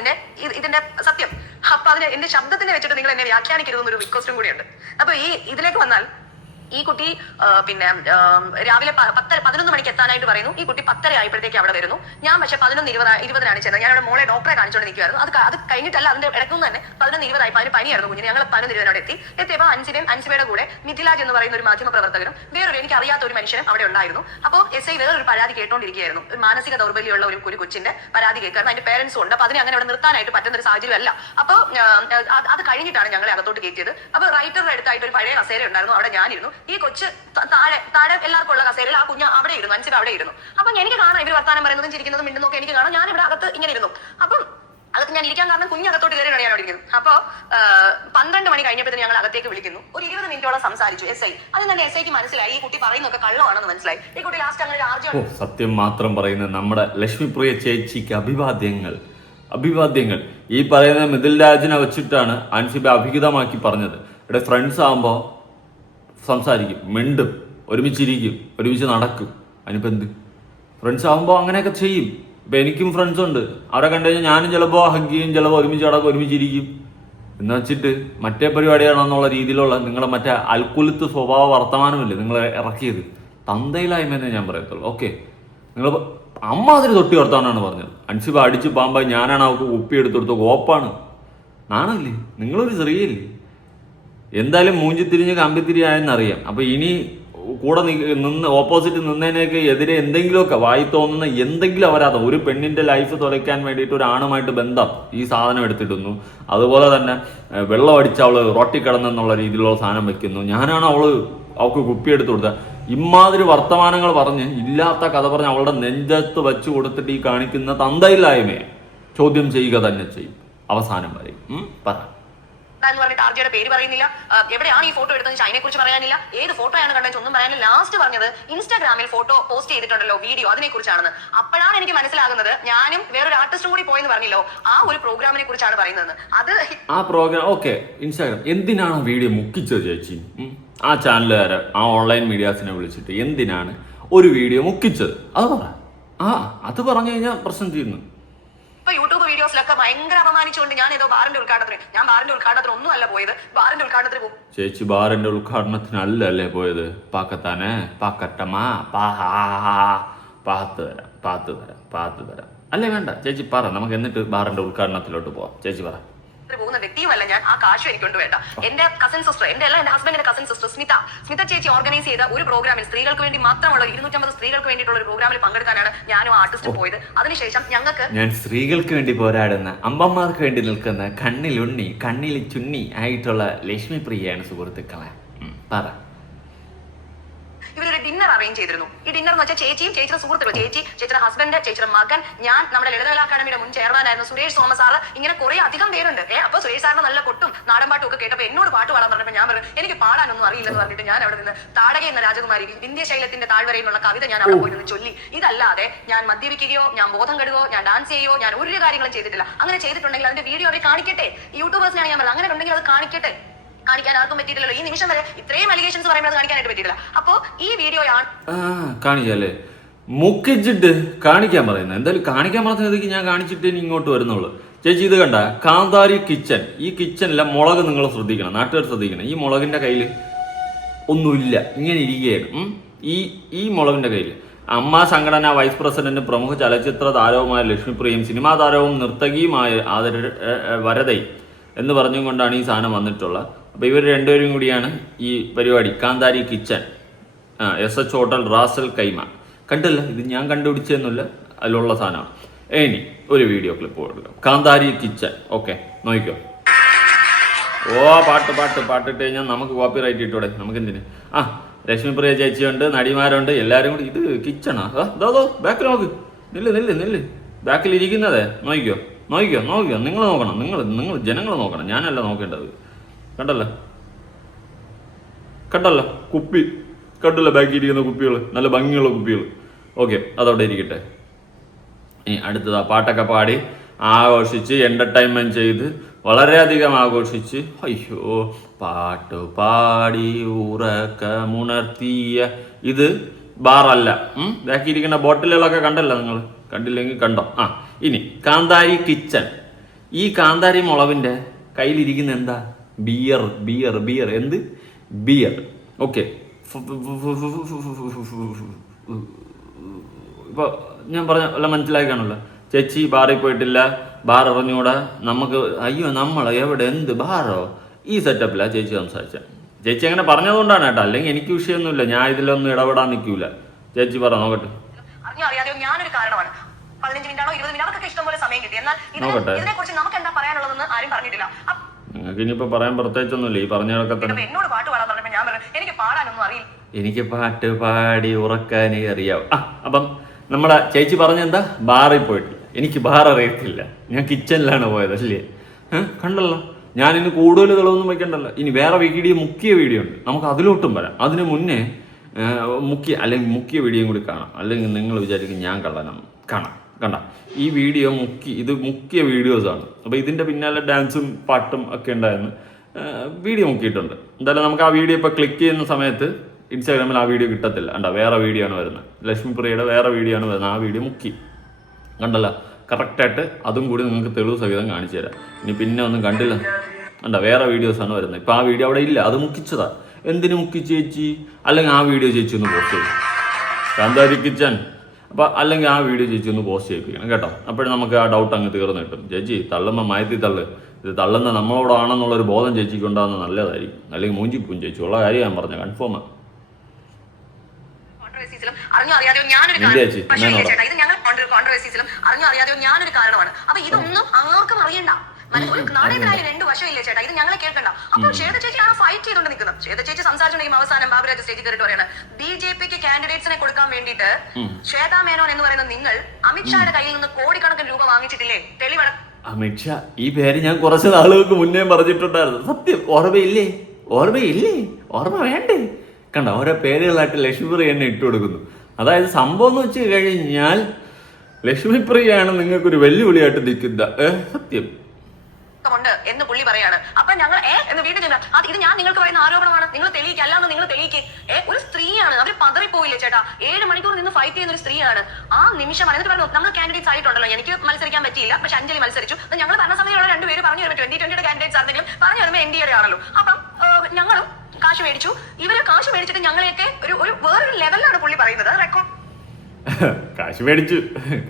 ഇതിന്റെ സത്യം. അപ്പൊ അതിന് എന്റെ ശബ്ദത്തിനെ വെച്ചിട്ട് നിങ്ങൾ എന്നെ വ്യാഖ്യാനിക്കരുതെന്നൊരു റിക്വസ്റ്റും കൂടിയുണ്ട്. അപ്പൊ ഇതിലേക്ക് വന്നാൽ ഈ കുട്ടി പിന്നെ രാവിലെ 11 മണിക്ക് എത്താനായിട്ട് പറയുന്നു. ഈ കുട്ടി 10:30 ആയപ്പോഴത്തേക്ക് അവിടെ വരുന്നു. ഞാൻ പക്ഷേ 11:20 ചെന്നത്. ഞാൻ അവിടെ മോളെ ഡോക്ടറെ കാണിച്ചുകൊണ്ട് നിൽക്കുമായിരുന്നു. അത് കഴിഞ്ഞിട്ടല്ല, അതിന്റെ ഇടയ്ക്കൊന്നും തന്നെ 11:20 അതിന് പനിയായിരുന്നു കുഞ്ഞിന്. ഞങ്ങൾ 11:20 അവിടെ എത്തിയപ്പോൾ അൻസിബയുടെ കൂടെ മിഥിലാജ് എന്ന് പറയുന്ന ഒരു മാധ്യമ പ്രവർത്തകരും വേറൊരു എനിക്ക് അറിയാത്ത ഒരു മനുഷ്യനും അവിടെ ഉണ്ടായിരുന്നു. അപ്പോൾ SI വേറൊരു പരാതി കേട്ടോണ്ടിരിക്കുകയായിരുന്നു. മാനസിക ദൗർബല്യമുള്ള ഒരു കൊച്ചിന്റെ പരാതി കേൾക്കായിരുന്നു. അതിന്റെ പേരൻസും ഉണ്ട്. അപ്പൊ അതിനെ അങ്ങനെ അവിടെ നിർത്താനായിട്ട് പറ്റുന്ന ഒരു സാഹചര്യമല്ല. അപ്പോൾ അത് കഴിഞ്ഞിട്ടാണ് ഞങ്ങളെ അകത്തോട്ട് കയറ്റിയത്. അപ്പോൾ റൈറ്ററുടെ അടുത്തായിട്ട് ഒരു പഴയ കസേര ഉണ്ടായിരുന്നു. അവിടെ ഞാനിരുന്നു. ഈ കൊച്ച് താഴെ എല്ലാവർക്കും ഉള്ള കസേരയിൽ ആ കുഞ്ഞ് അവിടെ ഇരുന്നു, അൻസിബ അവിടെ ഇരുന്നു. അപ്പൊ എനിക്ക് കാണാം ഇവർ വർത്താനം പറയുന്നതും ചിരിക്കുന്നതും മിണ്ടുന്നതൊക്കെ എനിക്ക് കാണാം. ഞാൻ ഇവിടെ അകത്ത് ഇങ്ങനെ ഇരുന്നു. അപ്പം അകത്ത് ഞാൻ ഇരിക്കാൻ കാരണം കുഞ്ഞകത്തോട്ട് കയറിയാണ് ഞാൻ അവിടെ ഇരിക്കുന്നത്. അപ്പൊ 12 മണി കഴിഞ്ഞപ്പോഴത്തേക്ക് ഞങ്ങൾ അകത്തേക്ക് വിളിക്കുന്നു. ഒരു 20 മിനിറ്റോളം സംസാരിച്ചു SI. അത് തന്നെ SIക്ക് മനസ്സിലായി ഈ കുട്ടി പറയുന്നൊക്കെ കള്ളമാണെന്ന് മനസ്സിലായി. ഈ കുട്ടി ലാസ്റ്റ് അങ്ങനെ ആർജം സത്യം മാത്രം പറയുന്നത് നമ്മുടെ ലക്ഷ്മിപ്രിയ ചേച്ചിക്ക് അഭിവാദ്യങ്ങൾ. ഈ പറയുന്ന മിഥിൽ രാജിനെ വെച്ചിട്ടാണ് അൻസിബ അഭിഹിതമാക്കി പറഞ്ഞത്. ഇവിടെ ഫ്രണ്ട്സ് ആകുമ്പോൾ സംസാരിക്കും, മിണ്ടും, ഒരുമിച്ചിരിക്കും, ഒരുമിച്ച് നടക്കും. അതിനിപ്പോൾ എന്ത്? ഫ്രണ്ട്സ് ആകുമ്പോൾ അങ്ങനെയൊക്കെ ചെയ്യും. ഇപ്പം എനിക്കും ഫ്രണ്ട്സ് ഉണ്ട്. അവരെ കണ്ടു കഴിഞ്ഞാൽ ഞാനും ചിലപ്പോൾ ഹഗ് ചെയ്യും, ചിലപ്പോൾ ഒരുമിച്ച് നടക്കും, ഒരുമിച്ചിരിക്കും. എന്ന് വെച്ചിട്ട് മറ്റേ പരിപാടിയാണെന്നുള്ള രീതിയിലുള്ള നിങ്ങളെ മറ്റേ അൽക്കുലത്ത് സ്വഭാവ വർത്തമാനമില്ലേ നിങ്ങളെ ഇറക്കിയത്, തന്തയിലായ്മയെന്നേ ഞാൻ പറയത്തുള്ളൂ. ഓക്കെ, നിങ്ങൾ അമ്മാതിരി തൊട്ടി വർത്താനാണ് പറഞ്ഞത്. അൻസിബ അടിച്ച് പാമ്പായി ഞാനാണ് അവർക്ക് കുപ്പി എടുത്തെടുത്ത കോപ്പാണ്. നാണല്ലേ? നിങ്ങളൊരു ചെറിയല്ലേ? എന്തായാലും മൂഞ്ചിത്തിരിഞ്ഞ് കമ്പിത്തിരിയായെന്നറിയാം. അപ്പൊ ഇനി കൂടെ നിന്ന് ഓപ്പോസിറ്റ് നിന്നതിനൊക്കെ എതിരെ എന്തെങ്കിലുമൊക്കെ വായി തോന്നുന്ന എന്തെങ്കിലും അവരാതെ ഒരു പെണ്ണിന്റെ ലൈഫ് തുലയ്ക്കാൻ വേണ്ടിയിട്ട് ഒരു ആണുമായിട്ട് ബന്ധം ഈ സാധനം എടുത്തിടുന്നു. അതുപോലെ തന്നെ വെള്ളം അടിച്ച് അവള് റോട്ടി കിടന്നെന്നുള്ള രീതിയിലുള്ള സാധനം വെക്കുന്നു. ഞാനാണ് അവൾക്ക് കുപ്പിയെടുത്ത് കൊടുത്തത്. ഇമാതിരി വർത്തമാനങ്ങൾ പറഞ്ഞ് ഇല്ലാത്ത കഥ പറഞ്ഞ് അവളുടെ നെഞ്ചത്ത് വെച്ച് കൊടുത്തിട്ട് ഈ കാണിക്കുന്ന തന്തയില്ലായ്മയെ ചോദ്യം ചെയ്യുക തന്നെ ചെയ്യും അവസാനം വരെ. പറ എന്ന് പറഞ്ഞിട്ട് ആർജിയുടെ പേര് പറയുന്നില്ല. എവിടെയാണ് ഈ ഫോട്ടോ എടുത്തത് അതിനെ കുറിച്ച് പറയാനില്ല. ഏത് ഫോട്ടോയാണ് കണ്ടെന്ന് ഒന്നും പറയാനില്ല. ലാസ്റ്റ് പറഞ്ഞത് ഇൻസ്റ്റാഗ്രാമിൽ ഫോട്ടോ പോസ്റ്റ് ചെയ്തിട്ടുണ്ടല്ലോ, വീഡിയോ, അതിനെ കുറിച്ചാണെന്ന്. അപ്പോഴാണ് എനിക്ക് മനസ്സിലാകുന്നത് ഞാനും വേറൊരു ആർട്ടിസ്റ്റും കൂടി പോയെന്ന് പറഞ്ഞല്ലോ, ആ ഒരു പ്രോഗ്രാമിനെ കുറിച്ചാണ് പറയുന്നത്. ആ പ്രോഗ്രാം ഓക്കെ, ഇൻസ്റ്റാഗ്രാം. എന്തിനാണ് വീഡിയോ മുക്കിച്ചത് ചേച്ചി? ആ ചാനലുകാരെ, ആ ഓൺലൈൻ മീഡിയാസിനെ വിളിച്ചിട്ട് എന്തിനാണ് ഒരു വീഡിയോ മുക്കിച്ചത്? അത് പറ. അത് പറഞ്ഞു കഴിഞ്ഞാൽ പ്രശ്നം തീർന്നു. ഇപ്പൊ യൂട്യൂബ് വീഡിയോസിലൊക്കെ ഭയങ്കര അപമാനിച്ചുകൊണ്ട് ഞാൻ ഏതോ ബാറിന്റെ ഉദ്ഘാടനത്തിന് ഒന്നും അല്ല പോയത്. ബാറിന്റെ ഉദ്ഘാടനത്തിന് പോകും ചേച്ചി. ബാറിന്റെ ഉദ്ഘാടനത്തിനല്ലേ പോയത്? പാക്കത്താനെ പാക്കട്ടമാ പാത്ത് തരാം അല്ലേ? വേണ്ട ചേച്ചി പറ, നമുക്ക് എന്നിട്ട് ബാറിന്റെ ഉദ്ഘാടനത്തിലോട്ട് പോവാം. ചേച്ചി പറ. പോകുന്ന വ്യക്തിയുമല്ല ഞാൻ. ആ കാശും എനിക്കൊണ്ട് വേണ്ട. എന്റെ കസിൻ സിസ്റ്റർ, എന്റെ ഹസ്ബൻഡിന്റെ കസിൻ സിസ്റ്റർ സ്മിത ചേച്ചി ഓർഗനൈസ് ചെയ്ത ഒരു പ്രോഗ്രാമിൽ സ്ത്രീകൾക്ക് വേണ്ടി മാത്രമുള്ള 250 സ്ത്രീകൾക്ക് വേണ്ടിയിട്ടുള്ള ഒരു പ്രോഗ്രാമിൽ പങ്കെടുക്കാനാണ് ഞാനും ആർട്ടിസ്റ്റും പോയത്. അതിനുശേഷം ഞാൻ സ്ത്രീകൾക്ക് വേണ്ടി പോരാടുന്ന, അമ്മമാർക്ക് വേണ്ടി നിൽക്കുന്ന, കണ്ണിൽ ഉണ്ണി കണ്ണിൽ ചുണ്ണി ആയിട്ടുള്ള ലക്ഷ്മിപ്രിയയാണ് സുഹൃത്തുക്കളെ. പറ. ഇവരൊരു ഡിന്നർ അറേഞ്ച് ചെയ്തിരുന്നു. ഈ ഡിന്നർ എന്ന് വെച്ചാൽ ചേച്ചിയുടെ സുഹൃത്തുക്കൾ, ചേച്ചിയുടെ ഹസ്ബൻഡ്, ചേച്ചിയുടെ മകൻ, ഞാൻ, നമ്മുടെ ലളിതകലാ അക്കാദമിയുടെ മുൻ ചെയർമാനായിരുന്നു സുരേഷ് സോമ സാറ്, ഇങ്ങനെ കുറെ അധികം പേരുണ്ട്. അപ്പൊ സുരേഷ് സാറിന് നല്ല കൊട്ടും നാടൻ പാട്ടും ഒക്കെ കേട്ടപ്പോൾ എന്നോട് പാട്ട് പാടാൻ പറഞ്ഞപ്പോൾ ഞാൻ പറഞ്ഞു എനിക്ക് പാടാനൊന്നും അറിയില്ലെന്ന് പറഞ്ഞിട്ട് ഞാൻ അവിടെ നിന്ന് താടക എന്ന രാജകുമാരി വിന്ധ്യശൈലത്തിന്റെ താഴ്വരയിലുള്ള കവിത ഞാൻ അവിടെ പോയി നിന്ന് ചൊല്ലി. ഇതല്ലാതെ ഞാൻ മദ്യപിക്കുകയോ, ഞാൻ ബോധം കെടുകയോ, ഞാൻ ഡാൻസ് ചെയ്യുകയോ, ഞാൻ ഒരു കാര്യങ്ങളും ചെയ്തിട്ടില്ല. അങ്ങനെ ചെയ്തിട്ടുണ്ടെങ്കിൽ അതിന്റെ വീഡിയോ അവർ കാണിക്കട്ടെ. യൂട്യൂബേഴ്സിനാണ് ഞാൻ പറഞ്ഞത്, അങ്ങനെ ഉണ്ടെങ്കിൽ അത് കാണിക്കട്ടെ. കാണിക്കാൻ ആർക്കും പറ്റിയിട്ടില്ലല്ലോ. ഈ നിമിഷം വരെ ഇത്രയും അലിഗേഷൻസ് പറയുന്നത് കാണിക്കാനായിട്ട് പറ്റിയിട്ടില്ല. അപ്പോ ഈ വീഡിയോയാണ് കാണിക്കല്ലേ, മുക്കിച്ചിട്ട് കാണിക്കാൻ പറയുന്നത്. എന്തായാലും കാണിക്കാൻ പറഞ്ഞതിലേക്ക് ഞാൻ കാണിച്ചിട്ട് ഇനി ഇങ്ങോട്ട് വരുന്നുള്ളൂ. ചേച്ചി ഇത് കണ്ട കാന്താരി കിച്ചൺ. ഈ കിച്ചണിലെ മുളക് നിങ്ങൾ ശ്രദ്ധിക്കണം, നാട്ടുകാർ ശ്രദ്ധിക്കണം. ഈ മുളകിന്റെ കയ്യിൽ ഒന്നുമില്ല, ഇങ്ങനെ ഇരിക്കുകയാണ്. ഈ മുളകിന്റെ കയ്യിൽ അമ്മ സംഘടന വൈസ് പ്രസിഡന്റ്, പ്രമുഖ ചലച്ചിത്ര താരവുമായ ലക്ഷ്മിപ്രിയയും സിനിമാ താരവും നർത്തകിയുമായ വരദൈ എന്ന് പറഞ്ഞും കൊണ്ടാണ് ഈ സാധനം വന്നിട്ടുള്ളത്. അപ്പോൾ ഇവർ രണ്ടുപേരും കൂടിയാണ് ഈ പരിപാടി. കാന്താരി kitchen, SH hotel, Ras al Khaimah. കണ്ടില്ല, ഇത് ഞാൻ കണ്ടുപിടിച്ചെന്നില്ല, അതിലുള്ള സാധനമാണ്. ഇനി ഒരു വീഡിയോ ക്ലിപ്പ് കൊടുക്കാം. കാന്താരി കിച്ചൺ. ഓക്കെ, നോക്കിക്കോ. പാട്ടിട്ട് കഴിഞ്ഞാൽ നമുക്ക് കോപ്പി റൈറ്റ് ഇട്ടോടെ, നമുക്ക് എന്തിന്? ലക്ഷ്മിപ്രിയ ചേച്ചിയുണ്ട്, നടിമാരുണ്ട്, എല്ലാവരും കൂടി. ഇത് കിച്ചണാ? അതോ ബാക്കിൽ നോക്ക്. നില്ല് ബാക്കിൽ ഇരിക്കുന്നതേ നോക്കിക്കോ. നിങ്ങൾ നോക്കണം, നിങ്ങൾ ജനങ്ങൾ നോക്കണം, ഞാനല്ല നോക്കേണ്ടത്. കണ്ടല്ലോ കുപ്പി, കണ്ടല്ലോ ബാക്കി ഇരിക്കുന്ന കുപ്പികൾ, നല്ല ഭംഗിയുള്ള കുപ്പികൾ. ഓക്കെ, അതവിടെ ഇരിക്കട്ടെ. ഇനി അടുത്തതാ പാട്ടൊക്കെ പാടി ആഘോഷിച്ച് എന്റർടൈൻമെന്റ് ചെയ്ത് വളരെയധികം ആഘോഷിച്ച് പാട്ട് പാടി ഉറക്കമുണർത്തിയ ഇത് ബാറല്ല. ബാക്കിയിരിക്കുന്ന ബോട്ടിലുകളൊക്കെ കണ്ടല്ലോ നിങ്ങൾ, കണ്ടില്ലെങ്കിൽ കണ്ടോ. ഇനി കാന്താരി കിച്ചൺ. ഈ കാന്താരി മുളവിന്റെ കയ്യിലിരിക്കുന്ന എന്താ? ബിയർ. ബിയർ ബിയർ എന്ത്? ബിയർ. ഓക്കെ, ഇപ്പൊ ഞാൻ പറഞ്ഞ എല്ലാം മനസ്സിലാക്കി കാണുമല്ലോ. ചേച്ചി ബാറിൽ പോയിട്ടില്ല, ബാർ അറിഞ്ഞൂടാ, നമുക്ക് അയ്യോ നമ്മൾ എവിടെ എന്ത് ബാറോ, ഈ സെറ്റപ്പിലാണ് ചേച്ചി സംസാരിച്ച. ചേച്ചി അങ്ങനെ പറഞ്ഞതുകൊണ്ടാണ് കേട്ടോ, അല്ലെങ്കിൽ എനിക്ക് വിഷയമൊന്നുമില്ല, ഞാൻ ഇതിലൊന്നും ഇടപെടാൻ നിൽക്കൂല. ചേച്ചി പറ നോക്കട്ടെ. അറിഞ്ഞോ അറിയാതെയോ ഞാനൊരു കാരണമാണ്. 15 മിനിറ്റാണോ 20 മിനിറ്റ് അവർക്കൊക്കെ ഇഷ്ടംപോലെ സമയം കിട്ടി. എന്നാൽ ഇതിനെ കുറിച്ച് നമുക്ക് എന്താ പറയാനുള്ളതെന്ന് ആരും പറഞ്ഞിട്ടില്ല. നിങ്ങൾക്ക് ഇനിയിപ്പോ പറയാൻ പ്രത്യേകിച്ചൊന്നുമില്ല, ഈ പറഞ്ഞതൊക്കെ തന്നെ. എന്നോട് പാട്ട് പാടാൻ പറഞ്ഞപ്പോ ഞാൻ പറഞ്ഞു എനിക്ക് പാടാനൊന്നും അറിയില്ല. എനിക്ക് പാട്ട് പാടി ഉറക്കാനേ അറിയാവും. അപ്പം നമ്മളെ ചേച്ചി പറഞ്ഞെന്താ? ബാറിൽ പോയിട്ടില്ല, എനിക്ക് ബാർ അറിയത്തില്ല, ഞാൻ കിച്ചണിലാണ് പോയത് അല്ലേ. കണ്ടല്ലോ, ഞാനിന്ന് കൂടുതൽ തെളിവൊന്നും വെക്കണ്ടല്ലോ. ഇനി വേറെ മുക്കിയ വീഡിയോ ഉണ്ട്, നമുക്ക് അതിലോട്ടും വരാം. അതിന് മുന്നേ മുക്കിയ വീഡിയോയും കൂടി കാണാം, അല്ലെങ്കിൽ നിങ്ങൾ വിചാരിക്കും ഞാൻ കള്ളനാണ്. കണ്ട ഈ വീഡിയോ മുക്കിയ വീഡിയോസാണ്. അപ്പോൾ ഇതിൻ്റെ പിന്നാലെ ഡാൻസും പാട്ടും ഒക്കെ ഉണ്ടായിരുന്നു. വീഡിയോ മുക്കിയിട്ടുണ്ട്. എന്തായാലും നമുക്ക് ആ വീഡിയോ ഇപ്പോൾ ക്ലിക്ക് ചെയ്യുന്ന സമയത്ത് ഇൻസ്റ്റാഗ്രാമിൽ ആ വീഡിയോ കിട്ടത്തില്ല. കണ്ട, വേറെ വീഡിയോ ആണ് വരുന്നത്, ലക്ഷ്മിപ്രിയയുടെ വേറെ വീഡിയോ ആണ് വരുന്നത്. ആ വീഡിയോ മുക്കി കണ്ടല്ലോ. കറക്റ്റായിട്ട് അതും കൂടി നിങ്ങൾക്ക് തെളിവ് സഹിതം കാണിച്ചു തരാം. ഇനി പിന്നെ ഒന്നും കണ്ടില്ല, കണ്ട വേറെ വീഡിയോസാണ് വരുന്നത്. ഇപ്പോൾ ആ വീഡിയോ അവിടെ ഇല്ല, അത് മുക്കിച്ചതാ. എന്തിനു മുക്കി ചേച്ചി? അല്ലെങ്കിൽ ആ വീഡിയോ ചേച്ചി ഒന്ന് പോസ്റ്റ് ചെയ്യും, കാന്താരി കിച്ചൺ. അപ്പോൾ അല്ലെങ്കിൽ ആ വീഡിയോ ചേച്ചി ഒന്ന് പോസ്റ്റ് ചെയ്യിപ്പിക്കണം കേട്ടോ. അപ്പോഴും നമുക്ക് ആ ഡൗട്ട് അങ്ങ് തീർന്നു കിട്ടും. ചേച്ചി തള്ളുമ്പോൾ മയത്തി തള്ളു, ഇത് തള്ളുന്ന നമ്മളോടാണെന്നുള്ളൊരു ബോധം ചേച്ചിക്ക് ഉണ്ടാകുന്നത് നല്ലതായിരിക്കും. അല്ലെങ്കിൽ മൂഞ്ചിപ്പൂം ചേച്ചി, ഉള്ള കാര്യം ഞാൻ പറഞ്ഞ കൺഫേം. അറിഞ്ഞോ അറിയാതെയോ ഞാനൊരു കാരണമാണ്. അപ്പൊ ഇതൊന്നും ആർക്കും അറിയണ്ട. നാണയത്തിനായ 2 വശമില്ലേ ചേട്ടാ, ഇത് ഞങ്ങളെ കേൾക്കണ്ട. അപ്പോൾ ശ്വേത ചേച്ചിയാണ് ഫൈറ്റ് ചെയ്തുകൊണ്ട് നിൽക്കുന്നത്. ശ്വേത ചേച്ചി സംസാരിച്ചുണ്ടെങ്കിൽ അവസാനം ബാബുരാജ് സ്റ്റേജിൽ കയറിയിട്ട് പറയാണ് BJPക്ക് കാൻഡിഡേറ്റ്സിനെ കൊടുക്കാൻ വേണ്ടിയിട്ട് ശ്വേതാ മേനോൻ എന്ന് പറയുന്ന നിങ്ങൾ അമിത്ഷായുടെ കയ്യിൽ നിന്ന് കോടിക്കണക്കിന് രൂപ വാങ്ങിച്ചിട്ടില്ലേ? തെളിവട അമിത്ഷാ, ഈ പേര് ഞാൻ കുറച്ച് നാളുകൾക്ക് മുന്നേ പറഞ്ഞിട്ടുണ്ടായിരുന്നു. സത്യം ഓർമ്മയില്ലേ? ഓർമ്മ വേണ്ടേ? കണ്ട, ഓരോ പേരുകളായിട്ട് ലക്ഷ്മിപ്രിയ എന്നെ ഇട്ട് കൊടുക്കുന്നു. അതായത് സംഭവം എന്ന് വെച്ച് കഴിഞ്ഞാൽ ലക്ഷ്മിപ്രിയയാണ് നിങ്ങൾക്കൊരു വെല്ലുവിളിയായിട്ട് നിൽക്കുന്നത്. സത്യം ണ്ട് എന്ന് പുള്ളി പറയാണ്. അപ്പൊ ഞങ്ങൾ എന്ന് വീട്ടിൽ നിന്ന് ഇത് ഞാൻ നിങ്ങൾക്ക് പറയുന്ന ആരോപണമാണ്, നിങ്ങൾ തെളിയിക്കുക. അല്ലാന്ന് നിങ്ങൾ തെളിയിക്കുക. ഒരു സ്ത്രീയാണ്, അവർ പതറിപ്പോയില്ലേ ചേട്ടാ? 7 മണിക്കൂർ നിന്ന് ഫൈറ്റ് ചെയ്യുന്ന ഒരു സ്ത്രീയാണ്. ആ നിമിഷം എന്നിട്ട് പറഞ്ഞു നമ്മൾ കാൻഡിഡേറ്റ്സ് ആയിട്ടുണ്ടല്ലോ, എനിക്ക് മത്സരിക്കാൻ പറ്റിയില്ല, പക്ഷെ അഞ്ജലി മത്സരിച്ചു. ഞങ്ങൾ ഭരണസമിതിയുള്ള 2 പേര് പറഞ്ഞു വരുമ്പോൾ 2020 കാൻഡിഡേറ്റ്സ് ആണെങ്കിലും പറഞ്ഞു വരുമ്പോൾ NDA ആണല്ലോ. അപ്പം ഞങ്ങളും കാശ് മേടിച്ചു. ഇവര് കാശ് മേടിച്ചിട്ട് ഞങ്ങളെയൊക്കെ ഒരു വേറൊരു ലെവലിലാണ് പുള്ളി പറയുന്നത്. റെക്കോർഡ് കാശ് മേടിച്ചു,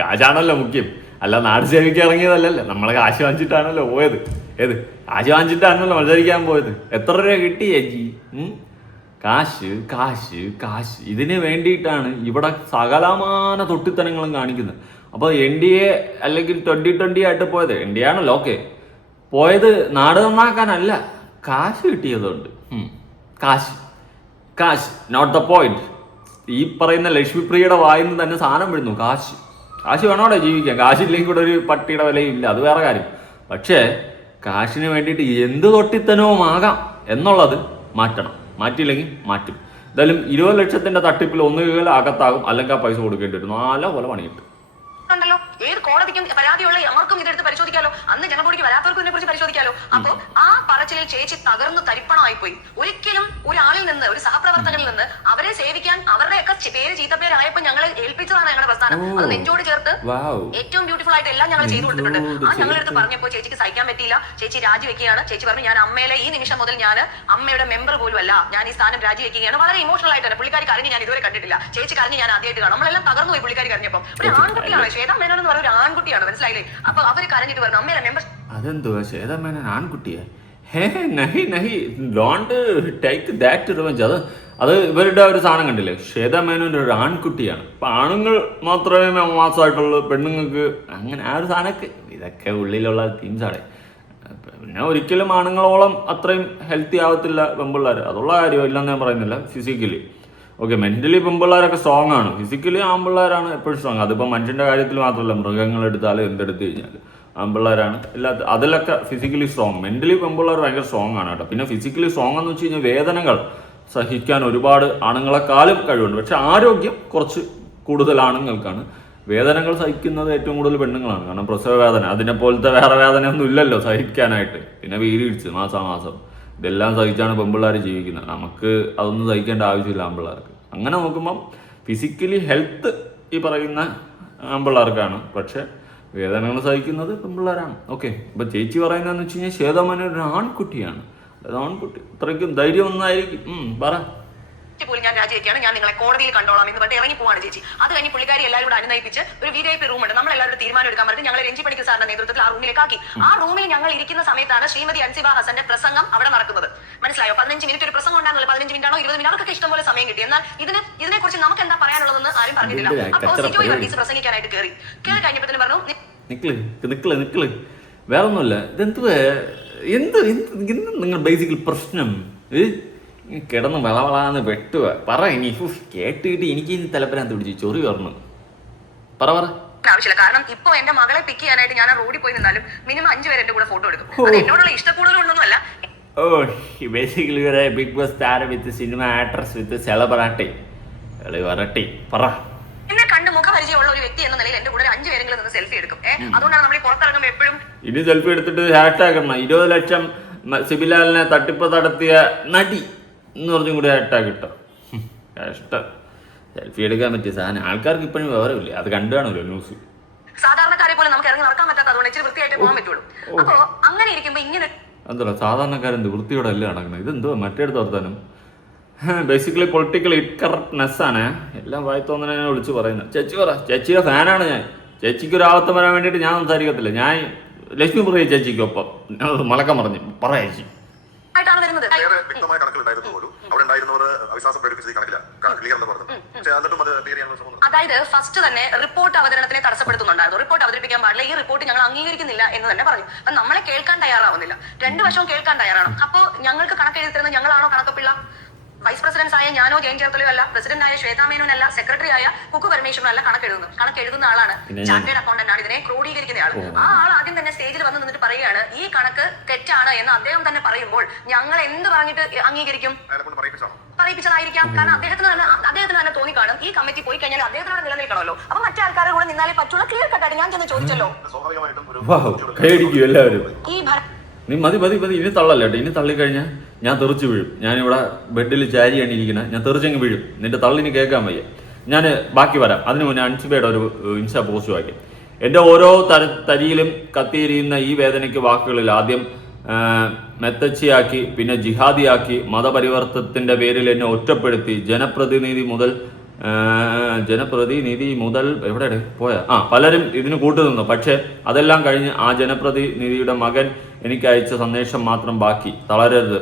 കാശാണല്ലോ മുഖ്യം. അല്ല, നാട് സേവിക്കാൻ ഇറങ്ങിയതല്ലല്ലോ, നമ്മളെ കാശ് വാങ്ങിച്ചിട്ടാണല്ലോ പോയത്. കാശ് വാങ്ങിച്ചിട്ടാണല്ലോ മത്സരിക്കാൻ പോയത്. എത്ര രൂപ കിട്ടി ചേച്ചി? കാശ് കാശ് കാശ്. ഇതിന് വേണ്ടിയിട്ടാണ് ഇവിടെ സകലമാന തൊട്ടിത്തനങ്ങളും കാണിക്കുന്നത്. അപ്പോൾ NDA അല്ലെങ്കിൽ 2020 ആയിട്ട് പോയത്, NDA ആണല്ലോ ഓക്കെ, പോയത് നാട് നന്നാക്കാനല്ല, കാശ് കിട്ടിയതുകൊണ്ട്. കാശ് നോട്ട് ദ പോയിന്റ്. ഈ പറയുന്ന ലക്ഷ്മിപ്രിയയുടെ വായിന്ന് തന്നെ സാധനം വിടുന്നു. കാശ് വേണോടെ ജീവിക്കാം, കാശില്ലെങ്കിൽ കൂടെ ഒരു പട്ടിയുടെ വിലയും ഇല്ല, അത് വേറെ കാര്യം. പക്ഷേ കാശിന് വേണ്ടിയിട്ട് എന്ത് തൊട്ടിത്തനവും ആകാം എന്നുള്ളത് മാറ്റണം. മാറ്റിയില്ലെങ്കിൽ മാറ്റും. എന്തായാലും 20 ലക്ഷത്തിന്റെ തട്ടിപ്പിൽ ഒന്നുകിൽ അകത്താകും, അല്ലെങ്കിൽ ആ പൈസ കൊടുക്കേണ്ടി വരും. നല്ല പോലെ പണി കിട്ടും. ണ്ടല്ലോ, ഏത് കോടതിക്കും പരാതിയുള്ള ആർക്കും ഇതെടുത്ത് പരിശോധിക്കാലോ. അന്ന് ജനബോഡിക്ക് വരാത്തവർക്കും ഇതിനെ കുറിച്ച് പരിശോധിക്കാലോ. അപ്പോ ആ പറച്ചിലിൽ ചേച്ചി തകർന്ന് തരിപ്പണമായി പോയി. ഒരിക്കലും ഒരാളിൽ നിന്ന്, ഒരു സഹപ്രവർത്തകരിൽ നിന്ന് അവരെ സേവിക്കാൻ അവരുടെയൊക്കെ പേര് ചീത്തപ്പേരായപ്പോ ഞങ്ങളെ ഏൽപ്പിച്ചതാണ് ഞങ്ങളുടെ പ്രസ്ഥാനം. അത് നെഞ്ചോട് ചേർത്ത് ഏറ്റവും ബ്യൂട്ടിഫുൾ ആയിട്ട് എല്ലാം ഞങ്ങൾ ചെയ്തു കൊടുത്തിട്ടുണ്ട്. ആ ഞങ്ങളെടുത്ത് പറഞ്ഞപ്പോൾ ചേച്ചിക്ക് സഹിക്കാൻ പറ്റിയില്ല, ചേച്ചി രാജിവെക്കുകയാണ്. ചേച്ചി പറഞ്ഞു ഞാൻ അമ്മയിലെ ഈ നിമിഷം മുതൽ ഞാൻ അമ്മയുടെ മെമ്പർ പോലും അല്ല, ഞാൻ ഈ സ്ഥാനം രാജിവെക്കുകയാണ്. വളരെ ഇമോഷണൽ ആയിട്ട് പുള്ളിക്കാരി കരഞ്ഞ് ഞാൻ ഇതുവരെ കണ്ടിട്ടില്ല. ചേച്ചി കരഞ്ഞ് ഞാൻ ആദ്യമായിട്ട് കാണും. നമ്മളെല്ലാം തകർന്നു പോയി പുള്ളിക്കാരി കരഞ്ഞപ്പോൾ. ഒരു ആൺകുട്ടിയാണ് ശ്വേതാ മേനോൻ എന്ന് പറയുന്ന ഒരു ആൺകുട്ടിയാണ്, മനസ്സിലായില്ലേ? അപ്പൊ അവര് കരഞ്ഞിട്ട് പറഞ്ഞു അമ്മയുടെ മെമ്പർ. അതെന്തുവാ ശ്വേതാ മേനോൻ ആൺകുട്ടിയെ? നഹി ഡോണ്ട് ടേക്ക് ദാറ്റ് റിവെഞ്ച്. അത് ഇവരുടെ ഒരു സാധനം കണ്ടില്ലേ, ശ്വേതാ മേനോന്റെ ഒരു ആൺകുട്ടിയാണ്. അപ്പൊ ആണുങ്ങൾ മാത്രമേ മാസമായിട്ടുള്ളൂ, പെണ്ണുങ്ങൾക്ക് അങ്ങനെ ആ ഒരു സാധനമൊക്കെ. ഇതൊക്കെ ഉള്ളിലുള്ള തീംസാണ്. പിന്നെ ഒരിക്കലും ആണുങ്ങളോളം അത്രയും ഹെൽത്തി ആവത്തില്ല പെൺപിള്ളേർ, അതുള്ള കാര്യം ഇല്ലെന്ന് ഞാൻ പറയുന്നില്ല. ഫിസിക്കലി ഓക്കെ, മെന്റലി പെൺപിള്ളേരൊക്കെ സ്ട്രോങ് ആണ്, ഫിസിക്കലി ആൺപിള്ളേരാണ് എപ്പോഴും സ്ട്രോങ്. അതിപ്പോൾ മനുഷ്യന്റെ കാര്യത്തിൽ മാത്രമല്ല, മൃഗങ്ങളെടുത്താലും എന്തെടുത്ത് കഴിഞ്ഞാൽ ആൺപിള്ളേരാണ് അതിലൊക്കെ ഫിസിക്കലി സ്ട്രോങ്. മെന്റലി പെൺപിള്ളേർ ഭയങ്കര സ്ട്രോങ് ആണ് കേട്ടോ. പിന്നെ ഫിസിക്കലി സ്ട്രോങ് എന്ന് വെച്ച് കഴിഞ്ഞാൽ വേദനകൾ സഹിക്കാൻ ഒരുപാട് ആണുങ്ങളെക്കാളും കഴിവുണ്ട്. പക്ഷെ ആരോഗ്യം കുറച്ച് കൂടുതൽ ആണുങ്ങൾക്കാണ്. വേദനകൾ സഹിക്കുന്നത് ഏറ്റവും കൂടുതൽ പെണ്ണുങ്ങളാണ്. കാരണം പ്രസവ വേദന, അതിനെ പോലത്തെ വേറെ വേദനയൊന്നും ഇല്ലല്ലോ സഹിക്കാനായിട്ട്. പിന്നെ വീരിടിച്ച് മാസാമാസം ഇതെല്ലാം സഹിച്ചാണ് പെൺപിള്ളേർ ജീവിക്കുന്നത്. നമുക്ക് അതൊന്നും സഹിക്കേണ്ട ആവശ്യമില്ല ആൺപിള്ളേർക്ക്. അങ്ങനെ നോക്കുമ്പം ഫിസിക്കലി ഹെൽത്ത് ഈ പറയുന്ന ആൺപിള്ളേർക്കാണ്, പക്ഷെ വേദനകൾ സഹിക്കുന്നത് പെൺപിള്ളേരാണ്. ഓക്കെ, ഇപ്പം ചേച്ചി പറയുന്നതെന്ന് വെച്ച് കഴിഞ്ഞാൽ ശ്വേതാമേനോൻ ഒരു ആൺകുട്ടിയാണ്. അത് ആൺകുട്ടി അത്രയ്ക്കും ധൈര്യം ഒന്നായിരിക്കും. പറ. പോലും ഞാൻ രാജിവെക്കുകയാണ്, ഞാൻ നിങ്ങളെ കോടതിയിൽ കണ്ടോളാം എന്ന് പറഞ്ഞിട്ട് ഇറങ്ങി പോവാണ് ചേച്ചി. അത് കഴിഞ്ഞ് പുള്ളിക്കാരി എല്ലാവരും കൂടെ അനുനയിപ്പിച്ച് ഒരു VIP റൂം ഉണ്ട്, നമ്മൾ എല്ലാവരും തീരുമാനം എടുക്കാൻ പറഞ്ഞിട്ട് ഞങ്ങൾ രഞ്ജി പണിക്കർ സാറിന്റെ നേതൃത്വത്തിൽ ആ റൂമിലേക്ക് ആക്കി. ആ റൂമിൽ ഞങ്ങൾ ഇരിക്കുന്ന സമയത്താണ് ശ്രീമതി അൻസിബ ഹസന്റെ പ്രസംഗം അവിടെ നടക്കുന്നത്. മനസ്സിലായോ? 15 മിനിറ്റ് ഒരു പ്രസംഗം ഉണ്ടാകുന്നില്ല, 15 മിനിറ്റ് ആണോ 20 മിനിറ്റ്, അവർക്കൊക്കെ ഇഷ്ടംപോലെ സമയം കിട്ടി. എന്നാൽ ഇതിനെക്കുറിച്ച് നമുക്ക് എന്താ പറയാനുള്ളതെന്ന് ആരും പറഞ്ഞിട്ടില്ല. അപ്പോൾ സിജോയ് വർഗീസ് പ്രസംഗിക്കാനായിട്ട് കയറി കഴിഞ്ഞപ്പോഴത്തേനും പറഞ്ഞു നിക്കള് വേറെ ഒന്നുമല്ല. ഇതെന്തുവാ എന്ത് നിങ്ങൾ ബേസിക്കലി പ്രശ്നം കിടന്ന് വളവളാന്ന് വെട്ടുക. പറ ഇനി കേട്ടിട്ട് എനിക്ക് ഇനി തലപ്പരാൻ പിടിച്ച് ചൊറി പറഞ്ഞു. പറ ആവശ്യമില്ല. കാരണം ഇപ്പൊ എന്റെ മകളെ പിക്ക് ചെയ്യാനായിട്ട് ഞാൻ ആ റോഡിൽ പോയി നിന്നാലും മിനിമം 5 പേര് എന്റെ കൂടെ ഫോട്ടോ എടുക്കും. അത് എന്നോടുള്ള ഇഷ്ടക്കൂടുതലൊന്നുമല്ല. ബേസിക്കലി ബിഗ് ബോസ് സ്റ്റാർ വിത്ത് സിനിമ ആക്ട്രസ് വിത്ത് സെലിബ്രിറ്റി വരട്ടി. പറ. എന്നെ കണ്ട് മുഖപരിചയമുള്ള ഒരു വ്യക്തി എന്ന നിലയിൽ എന്റെ കൂടെ 5 പേരെങ്കിലും നിന്ന് സെൽഫി എടുക്കും. അതുകൊണ്ടാണ് നമ്മൾ ഈ പുറത്തിറങ്ങുമ്പോൾ എപ്പോഴും ഇനി സെൽഫി എടുത്തിട്ട് ഹാഷ്ടാഗ് ഇടണം. 20 ലക്ഷം സിബിലാലിനെ തട്ടിപ്പ് നടത്തിയ നടി എന്ന് പറഞ്ഞും കൂടി ഹാഷ്ടാഗ് ഇട്ടോ. കഷ്ടം. സെൽഫി എടുക്കാൻ പറ്റിയ സാധനം ആൾക്കാർക്ക് ഇപ്പോഴും വിവരമില്ല. അത് കണ്ടു കാണുമല്ലോ ന്യൂസ്. സാധാരണക്കാരെ പോലെ നമുക്ക് ഇറങ്ങി നടക്കാൻ പറ്റാത്ത, അതുകൊണ്ട് ഇച്ചിരി വൃത്തിയായിട്ട് പോകാൻ പറ്റുള്ളൂ. അപ്പൊ അങ്ങനെ ഇരിക്കുമ്പോ ഇങ്ങനെ എന്തോ സാധാരണക്കാരെന്ത് വൃത്തിയോടെ അല്ലേ നടക്കുന്നത്? ഇതെന്തോ മറ്റേടത്ത് വർത്താനം. ബേസിക്കലി പൊളിറ്റിക്കൽ ഇൻകറക്ട്നെസ് ആണ് എല്ലാം വായി തോന്നണേ വിളിച്ച് പറയുന്നത്. ചേച്ചി പറ. ചേച്ചിയുടെ ഫാനാണ് ഞാൻ. ചേച്ചിക്ക് ഒരു ആവത്തം വരാൻ വേണ്ടിയിട്ട് ഞാൻ സംസാരിക്കത്തില്ല. ഞാൻ ലക്ഷ്മി പ്രിയ ചേച്ചിക്കൊപ്പം മലക്കം പറഞ്ഞു. പറ ചേച്ചി. ആയിട്ടാണ് വരുന്നത്. വേറെ വ്യക്തമായ കണക്കിലുണ്ടായിരുന്നു പോലും അവിടെ ഉണ്ടായിരുന്നവർ അവിശ്വാസം പ്രകടിപ്പിച്ചത് കണക്കില്ല, ക്ലിയർ എന്ന് പറഞ്ഞു. പക്ഷേ എന്നിട്ടും അത് ക്ലിയർ ചെയ്യാനുള്ള ശ്രമം. അതായത് ഫസ്റ്റ് തന്നെ റിപ്പോർട്ട് അവതരണത്തിനെ തടസ്സപ്പെടുത്തുന്നുണ്ടായിരുന്നു. റിപ്പോർട്ട് അവതരിപ്പിക്കാൻ പാടില്ല, ഈ റിപ്പോർട്ട് ഞങ്ങൾ അംഗീകരിക്കുന്നില്ല എന്ന് തന്നെ പറഞ്ഞു. അപ്പൊ നമ്മളെ കേൾക്കാൻ തയ്യാറാവുന്നില്ല, 2 വശവും കേൾക്കാൻ തയ്യാറാണ്. അപ്പോ ഞങ്ങൾക്ക് കണക്കെഴുതി തരുന്നത് ഞങ്ങളാണോ കണക്കപ്പിള്ള? വൈസ് പ്രസിഡന്റ് ആയ ഞാനോ ജയൻ ചേർത്തലോ അല്ല, പ്രസിഡന്റ് ആയ ശ്വേതാമേനോനല്ല, സെക്രട്ടറി ആയ കുക്കു പരമേശ്വരനല്ല കണക്കെഴുതുന്ന ആളാണ്. ചാർട്ടേഡ് അക്കൗണ്ടന്റ് ആണ്, ഇതിനെ ക്രോഡീകരിക്കുന്ന ആൾ. ആ ആൾ ആദ്യം തന്നെ സ്റ്റേജിൽ വന്ന് നിന്നിട്ട് പറയുകയാണ് ഈ കണക്ക് തെറ്റാണ് എന്ന് അദ്ദേഹം തന്നെ പറയുമ്പോൾ ഞങ്ങൾ എന്ത് പറഞ്ഞിട്ട് അംഗീകരിക്കും? പറയിപ്പിച്ചതായിരിക്കാം. കാരണം അദ്ദേഹത്തിന് തന്നെ തോന്നിക്കാണും ഈ കമ്മിറ്റി പോയി കഴിഞ്ഞാൽ അദ്ദേഹത്തിനോട് നിലനിൽക്കണമല്ലോ. അപ്പൊ മറ്റേ ആൾക്കാരുടെ കൂടെ നിന്നാലേ പറ്റുള്ള. ക്ലിയർ കട്ടായിട്ട് ഞാൻ ചെന്ന് ചോദിച്ചല്ലോ. ഈ നീ മതി ഇനി തള്ളല്ല കേട്ടോ. ഇനി തള്ളിക്കഴിഞ്ഞാൽ ഞാൻ തെറിച്ച് വീഴും. ഞാനിവിടെ ബെഡിൽ ചാരിയാണ് ഇരിക്കുന്നത്. ഞാൻ തെറിച്ചങ്ങ് വീഴും. നിന്റെ തള്ളിന് കേൾക്കാൻ വയ്യ. ഞാൻ ബാക്കി വരാം. അതിനു മുന്നേ അൻസിബയുടെ ഒരു ഇൻസ്റ്റാ പോസ്റ്റ് വാക്കി. എൻ്റെ ഓരോ തരിയിലും കത്തിയിരിക്കുന്ന ഈ വേദനയ്ക്ക് വാക്കുകളിൽ ആദ്യം മെത്തച്ചിയാക്കി, പിന്നെ ജിഹാദിയാക്കി, മതപരിവർത്തനത്തിന്റെ പേരിൽ എന്നെ ഒറ്റപ്പെടുത്തി, ജനപ്രതിനിധി മുതൽ എവിടെ പോയ പലരും ഇതിന് കൂട്ടുനിന്നു. പക്ഷെ അതെല്ലാം കഴിഞ്ഞ് ആ ജനപ്രതിനിധിയുടെ മകൻ എനിക്ക് അയച്ച സന്ദേശം മാത്രം ബാക്കി. തളരരുത്.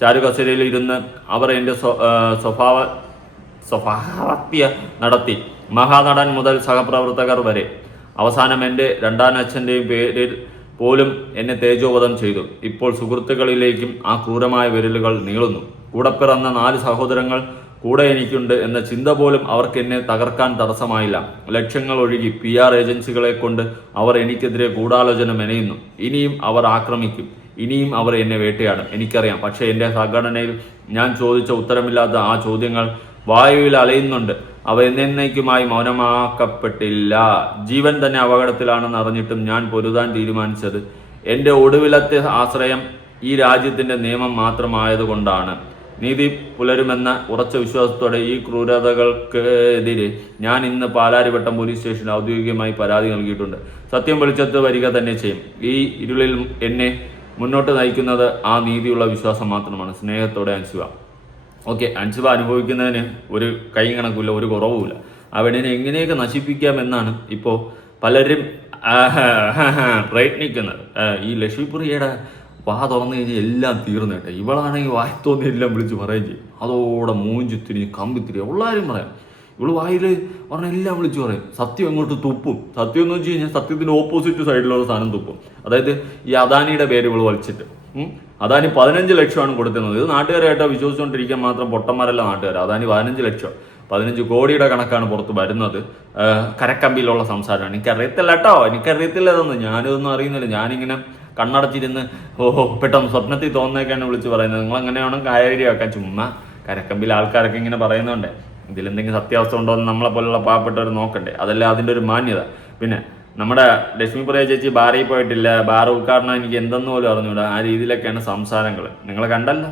ചാരുകസേരയിൽ ഇരുന്ന് അവർ എൻ്റെ സ്വഭാവഹത്യ നടത്തി. മഹാനടൻ മുതൽ സഹപ്രവർത്തകർ വരെ. അവസാനം എൻ്റെ രണ്ടാനച്ഛൻ്റെയും പേരിൽ പോലും എന്നെ തേജോവധം ചെയ്തു. ഇപ്പോൾ സുഹൃത്തുക്കളിലേക്കും ആ ക്രൂരമായ വിരലുകൾ നീളുന്നു. കൂടെ പിറന്ന 4 സഹോദരങ്ങൾ കൂടെ എനിക്കുണ്ട് എന്ന ചിന്ത പോലും അവർക്ക് എന്നെ തകർക്കാൻ തടസ്സമായില്ല. ലക്ഷങ്ങൾ ഒഴുകി PR ഏജൻസികളെ കൊണ്ട് അവർ എനിക്കെതിരെ ഗൂഢാലോചന മെനയുന്നു. ഇനിയും അവർ ആക്രമിക്കും. ഇനിയും അവർ എന്നെ വേട്ടയാടും. എനിക്കറിയാം. പക്ഷേ എൻ്റെ സംഘടനയിൽ ഞാൻ ചോദിച്ച ഉത്തരമില്ലാത്ത ആ ചോദ്യങ്ങൾ വായുവിൽ അലയുന്നുണ്ട്. അവ എന്നേക്കുമായി മൗനമാക്കപ്പെട്ടില്ല. ജീവൻ തന്നെ അപകടത്തിലാണെന്ന് അറിഞ്ഞിട്ടും ഞാൻ പൊരുതാൻ തീരുമാനിച്ചത് എൻ്റെ ഒടുവിലത്തെ ആശ്രയം ഈ രാജ്യത്തിൻ്റെ നിയമം മാത്രമായതുകൊണ്ടാണ്. നീതി പുലരുമെന്ന ഉറച്ച വിശ്വാസത്തോടെ ഈ ക്രൂരതകൾക്കെതിരെ ഞാൻ ഇന്ന് പാലാരിവട്ടം പോലീസ് സ്റ്റേഷനിൽ ഔദ്യോഗികമായി പരാതി നൽകിയിട്ടുണ്ട്. സത്യം വെളിച്ചത്ത് വരിക തന്നെ ചെയ്യും. ഈ ഇരുളിൽ എന്നെ മുന്നോട്ട് നയിക്കുന്നത് ആ നീതിയുള്ള വിശ്വാസം മാത്രമാണ്. സ്നേഹത്തോടെ അൻസിബ. ഓക്കെ, അൻസിബ അനുഭവിക്കുന്നതിന് ഒരു കൈ കണക്കില്ല, ഒരു കുറവുമില്ല. അവനെ എങ്ങനെയൊക്കെ നശിപ്പിക്കാമെന്നാണ് ഇപ്പോൾ പലരും പ്രയത്നിക്കുന്നത്. ഈ ലക്ഷ്മിപ്രിയയുടെ വാ തുറന്നു കഴിഞ്ഞാൽ എല്ലാം തീർന്നു കേട്ടോ. ഇവളാണെങ്കിൽ വായി തോന്നി എല്ലാം വിളിച്ച് പറയുകയും ചെയ്യും. അതോടെ മൂഞ്ചി തിരിഞ്ഞ് കമ്പിത്തിരി ഉള്ളാരും പറയാം. ഇവള് വായിൽ പറഞ്ഞാൽ എല്ലാം വിളിച്ച് പറയും. സത്യം അങ്ങോട്ട് തുപ്പും. സത്യം എന്ന് വെച്ച് കഴിഞ്ഞാൽ സത്യത്തിൻ്റെ ഓപ്പോസിറ്റ് സൈഡിലുള്ള സാധനം തുപ്പും. അതായത് ഈ അദാനിയുടെ പേര് ഇവള് വലിച്ചിട്ട് അദാനി 15 ലക്ഷമാണ് കൊടുക്കുന്നത്. ഇത് നാട്ടുകാരായിട്ടോ വിശ്വസിച്ചുകൊണ്ടിരിക്കാൻ മാത്രം പൊട്ടന്മാരല്ല നാട്ടുകാർ. അദാനി 15 ലക്ഷം 15 കോടിയുടെ കണക്കാണ് പുറത്ത് വരുന്നത്. കരക്കമ്പിയിലുള്ള സംസാരമാണ്. എനിക്കറിയത്തില്ല ഇതൊന്നും. ഞാനിതൊന്നും അറിയുന്നില്ല. ഞാനിങ്ങനെ കണ്ണടച്ചിരുന്ന് പെട്ടെന്ന് സ്വപ്നത്തിൽ തോന്നുന്നതൊക്കെയാണ് വിളിച്ച് പറയുന്നത്. നിങ്ങൾ അങ്ങനെയാണ് കാര്യമാക്കാൻ. ചുമ്മാ കരക്കമ്പിൽ ആൾക്കാരൊക്കെ ഇങ്ങനെ പറയുന്നുണ്ട്. ഇതിലെന്തെങ്കിലും സത്യാവസ്ഥ ഉണ്ടോ എന്ന് നമ്മളെ പോലുള്ള പാവപ്പെട്ടവർ നോക്കണ്ടേ. അതല്ല അതിൻ്റെ ഒരു മാന്യത. പിന്നെ നമ്മുടെ ലക്ഷ്മിപ്രിയ ചേച്ചി ബാറിൽ പോയിട്ടില്ല. ബാർ ഉദ്ഘാടനം എനിക്ക് എന്തെന്ന് പോലും അറിഞ്ഞൂടാ. ആ രീതിയിലൊക്കെയാണ് സംസാരങ്ങൾ. നിങ്ങൾ കണ്ടല്ലോ.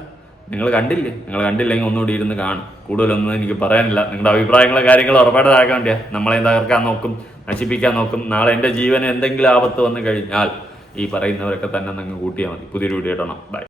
നിങ്ങൾ കണ്ടില്ലേ? നിങ്ങൾ കണ്ടില്ലെങ്കിൽ ഒന്നുകൂടി ഇരുന്ന് കാണും. കൂടുതലൊന്നും എനിക്ക് പറയാനില്ല. നിങ്ങളുടെ അഭിപ്രായങ്ങളോ കാര്യങ്ങളോ ഉറപ്പായിട്ട് താഴെ വേണ്ടിയാ. നമ്മളെ തകർക്കാൻ നോക്കും, നശിപ്പിക്കാൻ നോക്കും. നാളെ എൻ്റെ ജീവന് എന്തെങ്കിലും ആപത്ത് വന്നു കഴിഞ്ഞാൽ ഈ പറയുന്നവരൊക്കെ തന്നെ നിങ്ങൾ കൂട്ടിയാൽ മതി. പുതിയൊരു വീഡിയോ ഇടണം. ബൈ.